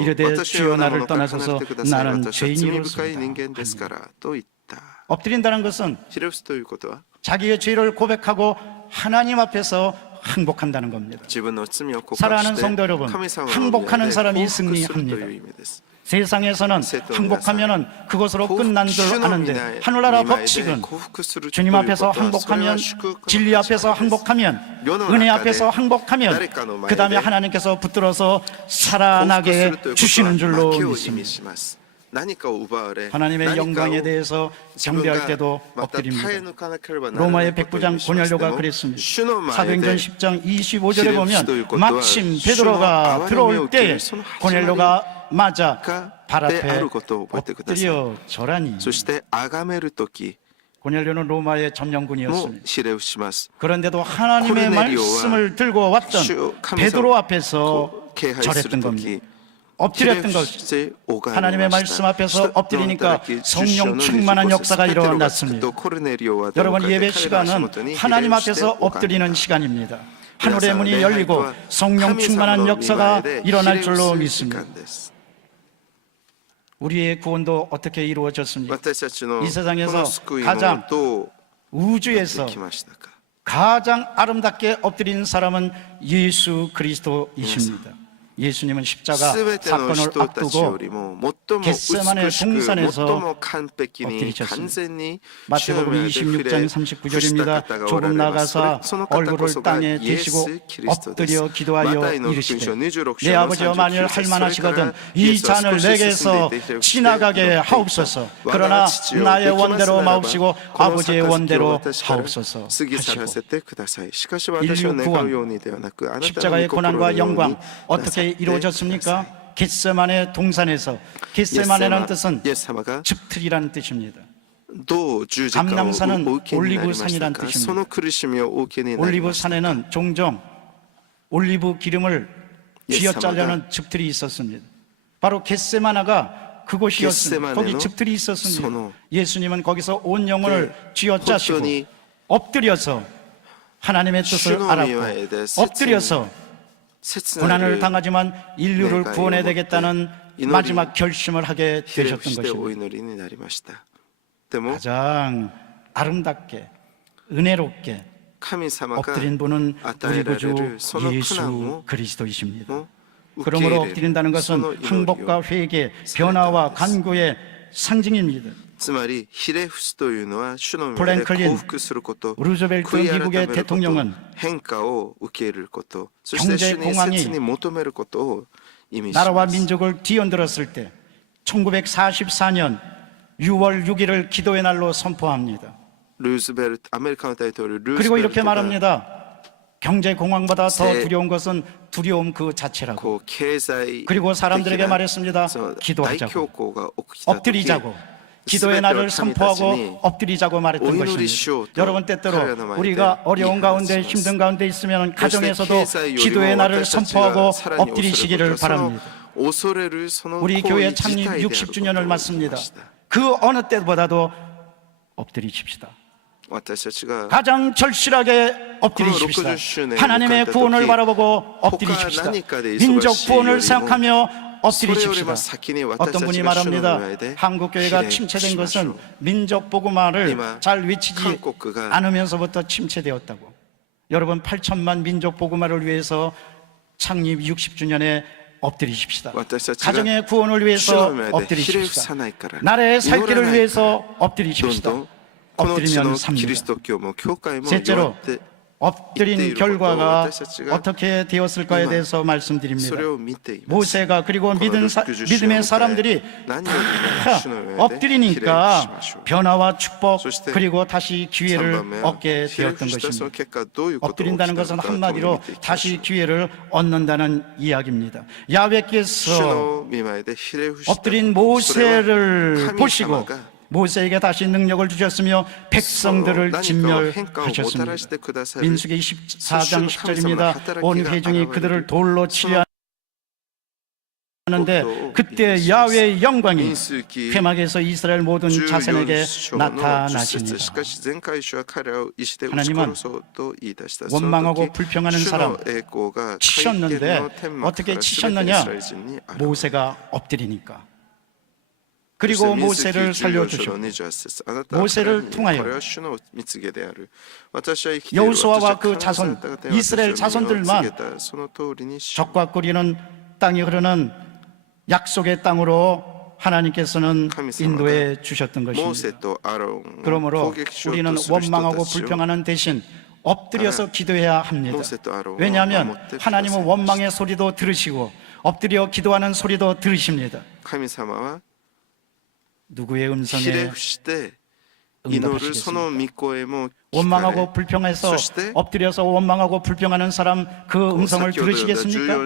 이르되 주여 나를 떠나소서 나는 죄인이로소이다. 엎드린다는 것은 자기의 죄를 고백하고 하나님 앞에서 항복한다는 겁니다. 사랑하는 성도 여러분, 항복하는 사람이 승리합니다. 세상에서는 항복하면 그것으로 끝난 줄 아는데 하늘나라 법칙은 주님 앞에서 항복하면, 진리 앞에서 항복하면, 은혜 앞에서 항복하면 그 다음에 하나님께서 붙들어서 살아나게 주시는 줄로 믿습니다. 하나님의 영광에 대해서 경배할 때도 엎드립니다. 로마의 백부장 고넬료가 그랬습니다. 사도행전 10장 25절에 보면 마침 베드로가 들어올 때 고넬료가 맞아 발 앞에 엎드려 절하니. 고넬료는 로마의 점령군이었습니다. 그런데도 하나님의 말씀을 들고 왔던 베드로 앞에서 절했던 겁니다. 엎드렸던 것, 하나님의 말씀 앞에서 엎드리니까 성령 충만한 역사가 일어났습니다. 여러분, 예배 시간은 하나님 앞에서 엎드리는 시간입니다. 하늘의 문이 열리고 성령 충만한 역사가 일어날 줄로 믿습니다. 우리의 구원도 어떻게 이루어졌습니까? 이 세상에서 가장, 우주에서 가장 아름답게 엎드린 사람은 예수 그리스도이십니다. 예수님은 십자가 사건을 앞두고 겟세마네 동산에서 엎드리셨습니다. 마태복음 26장 39절입니다. 조금 나가서 얼굴을 땅에 대시고 엎드려 기도하여 이르시되 내 아버지여 만일 할만하시거든 이 잔을 내게서 지나가게 하옵소서. 그러나 나의 원대로 마옵시고 아버지의 원대로 하옵소서 하시고 인류 구원, 십자가의 고난과 영광 어떻게 이루어졌습니까? 겟세마네 동산에서, 겟세마네라는 뜻은 즙틀이라는 뜻입니다. 감람산은 올리브산이라는 뜻입니다. 올리브산에는 종종 올리브 기름을 쥐어짜려는 즙틀이 있었습니다. 바로 겟세마네가 그곳이었습니다. 거기 즙틀이 있었습니다. 예수님은 거기서 온 영혼을 쥐어짜시고 엎드려서 하나님의 뜻을 알았고 엎드려서 고난을 당하지만 인류를 구원해야 되겠다는 마지막 결심을 하게 되셨던 것입니다. 가장 아름답게 은혜롭게 엎드린 분은 우리 구주 예수 그리스도이십니다. 그러므로 엎드린다는 것은 항복과 회개, 변화와 간구의 상징입니다. 프랭클린 루즈벨트 미국의 대통령은 경제 공황이 나라와 민족을 뒤흔들었을 때 1944년 6월 6일을 기도의 날로 선포합니다. 그리고 이렇게 말합니다. 경제 공황보다 더 두려운 것은 두려움 그 자체라고. 그리고 사람들에게 말했습니다. 기도하자고, 엎드리자고, 기도의 날을 선포하고 엎드리자고 말했던 것입니다. 여러분, 때때로 우리가 어려운 가운데 힘든 가운데 있으면 가정에서도 기도의 날을 선포하고 엎드리시기를 바랍니다. 우리 교회 창립 60주년을 맞습니다. 그 어느 때보다도 엎드리십시다. 가장 절실하게 엎드리십시다. 하나님의 구원을 바라보고 엎드리십시다. 민족 구원을 생각하며 엎드리십시다. 어떤 분이 말합니다. 한국교회가 침체된 것은 민족 복음화를 잘 외치지 않으면서부터 침체되었다고. 여러분, 8천만 민족 복음화를 위해서 창립 60주년에 엎드리십시다. 가정의 구원을 위해서 엎드리십시다. 나라의 살 길을 위해서 엎드리십시다. 엎드리면 삽니다. 셋째로, 엎드린 결과가 어떻게 되었을까에 대해서 말씀드립니다. 모세가 그리고 믿음의 사람들이 다 엎드리니까 변화와 축복 그리고 다시 기회를 얻게 되었던 것입니다. 엎드린다는 것은 한마디로 다시 기회를 얻는다는 이야기입니다. 야훼께서 엎드린 모세를 보시고 모세에게 다시 능력을 주셨으며 백성들을 진멸하셨습니다. 민수기 14장 10절입니다. 온 회중이 그들을 돌로 치려 하는데 그때 야훼의 영광이 회막에서 이스라엘 모든 자손에게 나타나십니다. 하나님은 원망하고 불평하는 사람 치셨는데 어떻게 치셨느냐? 모세가 엎드리니까. 그리고 모세를 살려주셨고 모세를 통하여 여호수아와 그 자손 이스라엘 자손들만 적과 꿀이는 땅이 흐르는 약속의 땅으로 하나님께서는 인도해 주셨던 것입니다. 그러므로 우리는 원망하고 불평하는 대신 엎드려서 기도해야 합니다. 왜냐하면 하나님은 원망의 소리도 들으시고 엎드려 기도하는 소리도 들으십니다. 누구의 음성에 응답하시겠습니까? 원망하고 불평해서 엎드려서 원망하고 불평하는 사람 그 음성을 들으시겠습니까?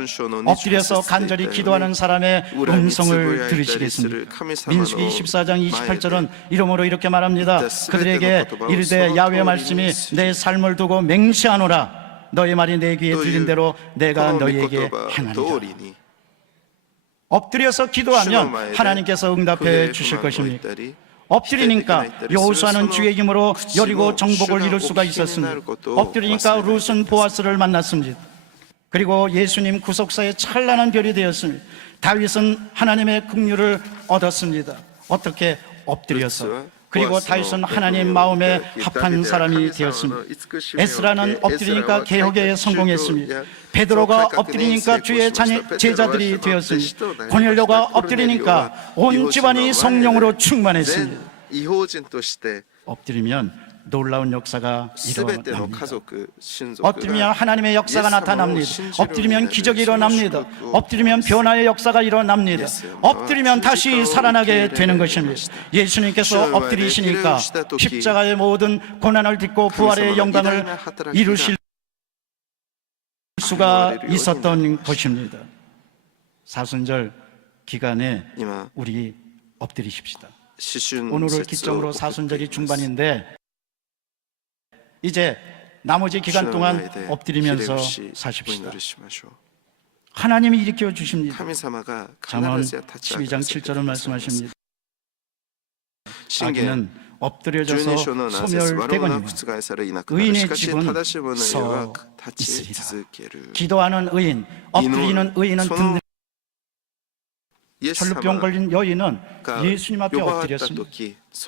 엎드려서 간절히 기도하는 사람의 음성을 들으시겠습니까? 민수기 14장 28절은 이러므로 이렇게 말합니다. 그들에게 이르되 야훼의 말씀이 내 삶을 두고 맹세하노라. 너의 말이 내 귀에 들린 대로 내가 너희에게 행하리라. 엎드려서 기도하면 하나님께서 응답해 주실 것입니다. 엎드리니까 여호수아는 주의 힘으로 여리고 정복을 이룰 수가 있었습니다. 엎드리니까 룻은 보아스를 만났습니다. 그리고 예수님 구속사의 찬란한 별이 되었습니다. 다윗은 하나님의 긍휼을 얻었습니다. 어떻게? 엎드려서. 그리고 다윗은 하나님 마음에 합한 사람이 되었습니다. 에스라는 엎드리니까 개혁에 성공했습니다. 베드로가 엎드리니까 주의 제자들이 되었습니다. 고넬료가 엎드리니까 온 집안이 성령으로 충만했습니다. 엎드리면 놀라운 역사가 일어납니다. 엎드리면 하나님의 역사가 나타납니다. 엎드리면 기적이 일어납니다. 엎드리면 변화의 역사가 일어납니다. 엎드리면 다시 살아나게 되는 것입니다. 예수님께서 엎드리시니까 십자가의 모든 고난을 딛고 부활의 영광을 이루실 수가 있었던 것입니다. 사순절 기간에 우리 엎드리십시다. 오늘을 기점으로 사순절이 중반인데 이제 나머지 기간 동안 엎드리면서 사십시다. 하나님이 일으켜 주십니다. 잠언 12장 7절은 말씀하십니다. 아기는 엎드려져서 소멸되거니와 의인의 집은 서 있으리라. 기도하는 의인, 엎드리는 의인은 든든히. 혈루병 걸린 여인은 예수님 앞에 엎드렸습니다.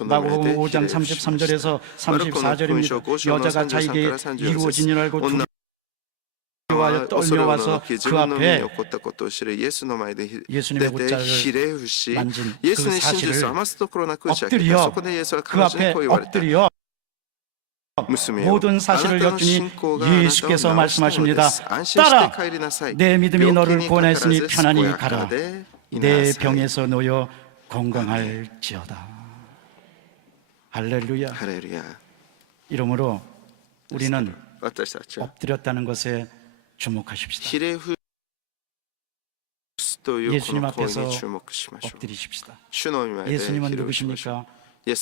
마가복음 5장 33절에서 34절입니다. 여자가 자기에게 이루어진 일 알고 두려워하여 떨려와서 그 앞에 예수님의 옷자를 만진 그 사실을 엎드려 그 앞에 엎드려 모든 사실을 여쭈니 예수께서 말씀하십니다. 따라, 내 믿음이 너를 구원하였으니 편안히 가라. 내 병에서 놓여 건강할지어다. 할렐루야. 이러므로 우리는 엎드렸다는 것에 주목하십시다. 예수님 앞에서 엎드리십시다. 예수님은 누구십니까?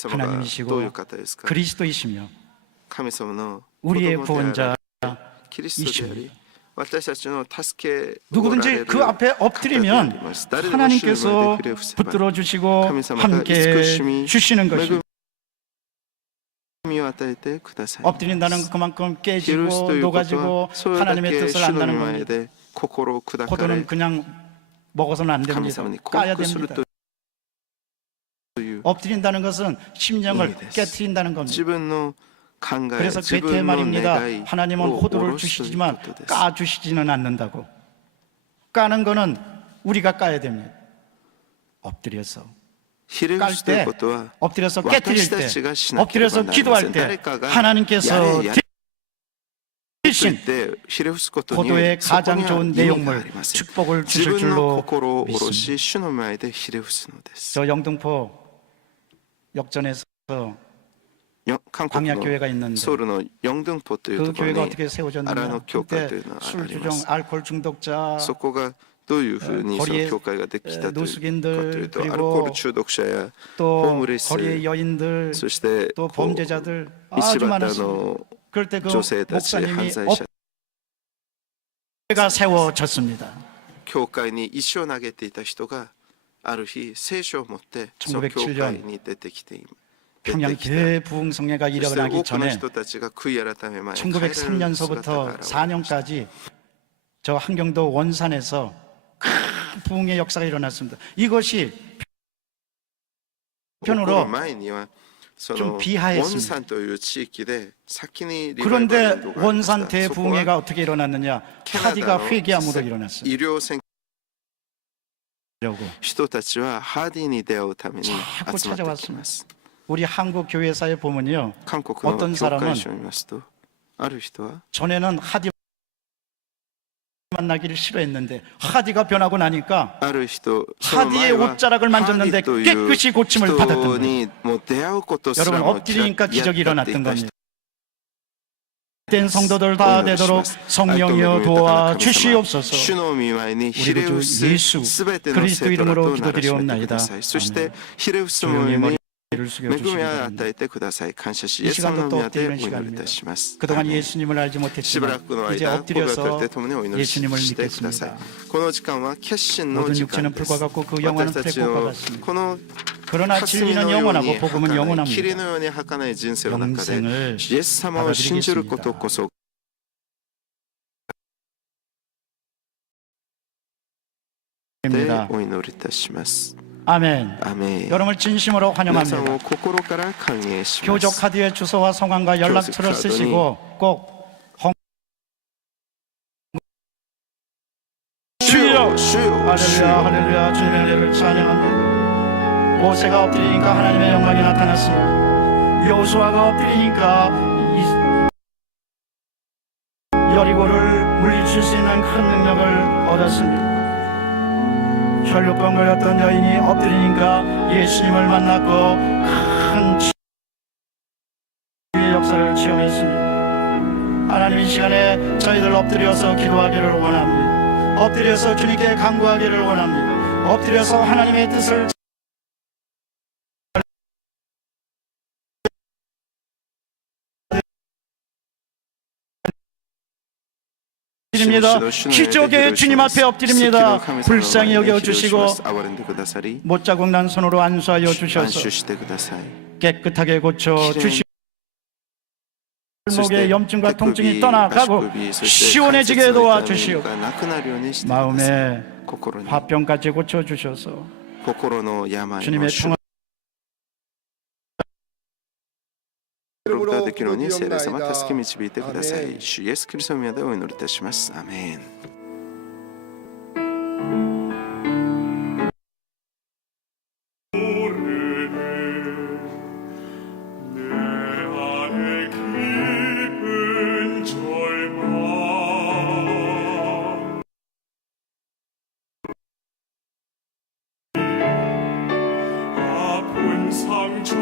하나님이시고 그리스도이시며 우리의 구원자이십니다. 누구든지 그 앞에 엎드리면 하나님께서 붙들어 주시고 함께 주시는 것입니다. 힘을 与えてください。 엎드린다는 것 그만큼 許すと 깨지고 いうことは 녹아지고 それだ 하나님의 け 뜻을 主の 안다는 御前 겁니다. で心を砕かれ 포도는 그냥 먹어서는 안 神 됩니다. 様に降 까야 伏する 됩니다. という 엎드린다는 것은 심령을 意味です。 깨트린다는 自 겁니다. 分の考え 그래서 自 괴테의 分の 말입니다. 願い 하나님은 を下 호도를 ろすという 주시지만 ことです。 까주시지는 않는다고. 까는 거는 우리가 까야 됩니다. 엎드려서 ひれ伏すということは 엎드려서 깨트릴 私た 때 ちがしなければ 엎드려서 なりません。 기도할 때 誰かが 하나님께서 やれやれと 대신 言ってひれ伏すことに 호도의 そこ 가장 には 좋은 意味があ 내용물 りません。 축복을 自 주실 分の 줄로 心を下ろ 믿습니다. し主の前でひれ伏すのです。 저 영등포 역전에서 韓国の 광야교회가 있는데 ソウルのヨンドゥンポという 그 ところ 교회가 に 어떻게 アラ 세워졌느냐 の教会とい 그때 うのはあり 술주정 ます。 알코올 중독자 そこがどういうふうにその 거리에 教会ができたというかという 노숙인들 とアル 그리고 コール中毒者や 또 ホームレス 거리의 여인들 そして 또 こう 범죄자들 道 아주 端 많았습니다. の 그럴 때 그 女性たち犯 목사님이 罪者 가 세워졌습니다. 教会に石を投げていた人がある日聖書を持ってその教会に出てきています。 평양 대부흥성례가 そして多 일어나기 くの 전에 人たちが悔い改め前に帰られる姿が 1903년서부터 現れました。 4년까지 저 한경도 원산에서 큰 부흥의 역사가 일어났습니다. 이것이 この 편으로 前にはそ 좀 の 비하했습니다. 원산という地域で先にリバイバル 그런데 運動がありました。 원산 そこ 대부흥회가 は 어떻게 일어났느냐? キャナダ 하디가 の 회개함으로 일어났습니다. 医療選 그러고 人たちはハーディに出会うために 자꾸 集まってきます。 우리 한국 교회사에 보면요. 韓国の 어떤 教 사람은 会史を見ますとある人は 전에는 하디 만나기를 싫어했는데 하디가 변하고 나니까 ある人その 하디의 前は 옷자락을 ハー 만졌는데 ディという 깨끗이 고침을 받았던 人 거예요. にもう出会うことすら 여러분 も 엎드리니까 嫌 기적이 だってい 일어났던 た人 겁니다. 된 성도들 다 되도록 성령이여 도와 주시옵소서. 主の御前にひれ 우리 伏 주 す 예수 すべての 그리스도 生徒ら 이름으로 とならしめてくださ 기도드리옵나이다. い。そしてひれ伏す 조용히 者に 머리를 恵 숙여주시기 みを 바랍니다. 与えてください。感謝し、イ 이 エス様の 시간도 宮 또 でお 엎드리는 祈りい 시간입니다. たします。 그동안 アーメン 예수님을 알지 しばら 못했지만 くの 이제 間、고백할 엎드려서 て共にお祈りし 예수님을 てください 믿겠습니다. 。この時間は決心の 모든 時 육체는 間です 불과 같고 그 영혼은 私たち 불꽃과 の 같습니다. この 그러나 霞 진리는 のよう 영원하고 に 복음은 儚い、 영원합니다. 霧のように儚い人生の中で、 영생을 イエス様を信じることこそ で 입니다. お祈りいたします。 아멘. アメン。 여러분을 진심으로 皆さん 환영합니다. を心から歓迎しま 교적 す。 카드의 주소와 성함과 연락처를 교적 카드니 쓰시고 꼭 주여, 주여, 할렐루야 주여. 할렐루야 주님의 은혜를 찬양합니다. 모세가 엎드리니까 하나님의 영광이 나타났습니다. 여호수아가 엎드리니까 여리고를 물리칠 수 있는 큰 능력을 얻었습니다. 혈류병 걸렸던 여인이 엎드리니까 예수님을 만났고 큰 치유의 역사를 체험했습니다. 하나님 이 시간에 저희들 엎드려서 기도하기를 원합니다. 엎드려서 주님께 간구하기를 원합니다. 엎드려서 하나님의 뜻을 드립니다. 기적의 주님 앞에 엎드립니다. 불쌍히 여겨주시고 못자국 난 손으로 안수하여 주셔서 깨끗하게 고쳐주시고 목의 염증과 통증이 떠나가고 시원해지게 도와주시오. 마음의 화병까지 고쳐주셔서 주님의 평안 ことができるように聖霊様助け導いてください。主イエスキリストの宮でお祈りいたします。アメン。 상처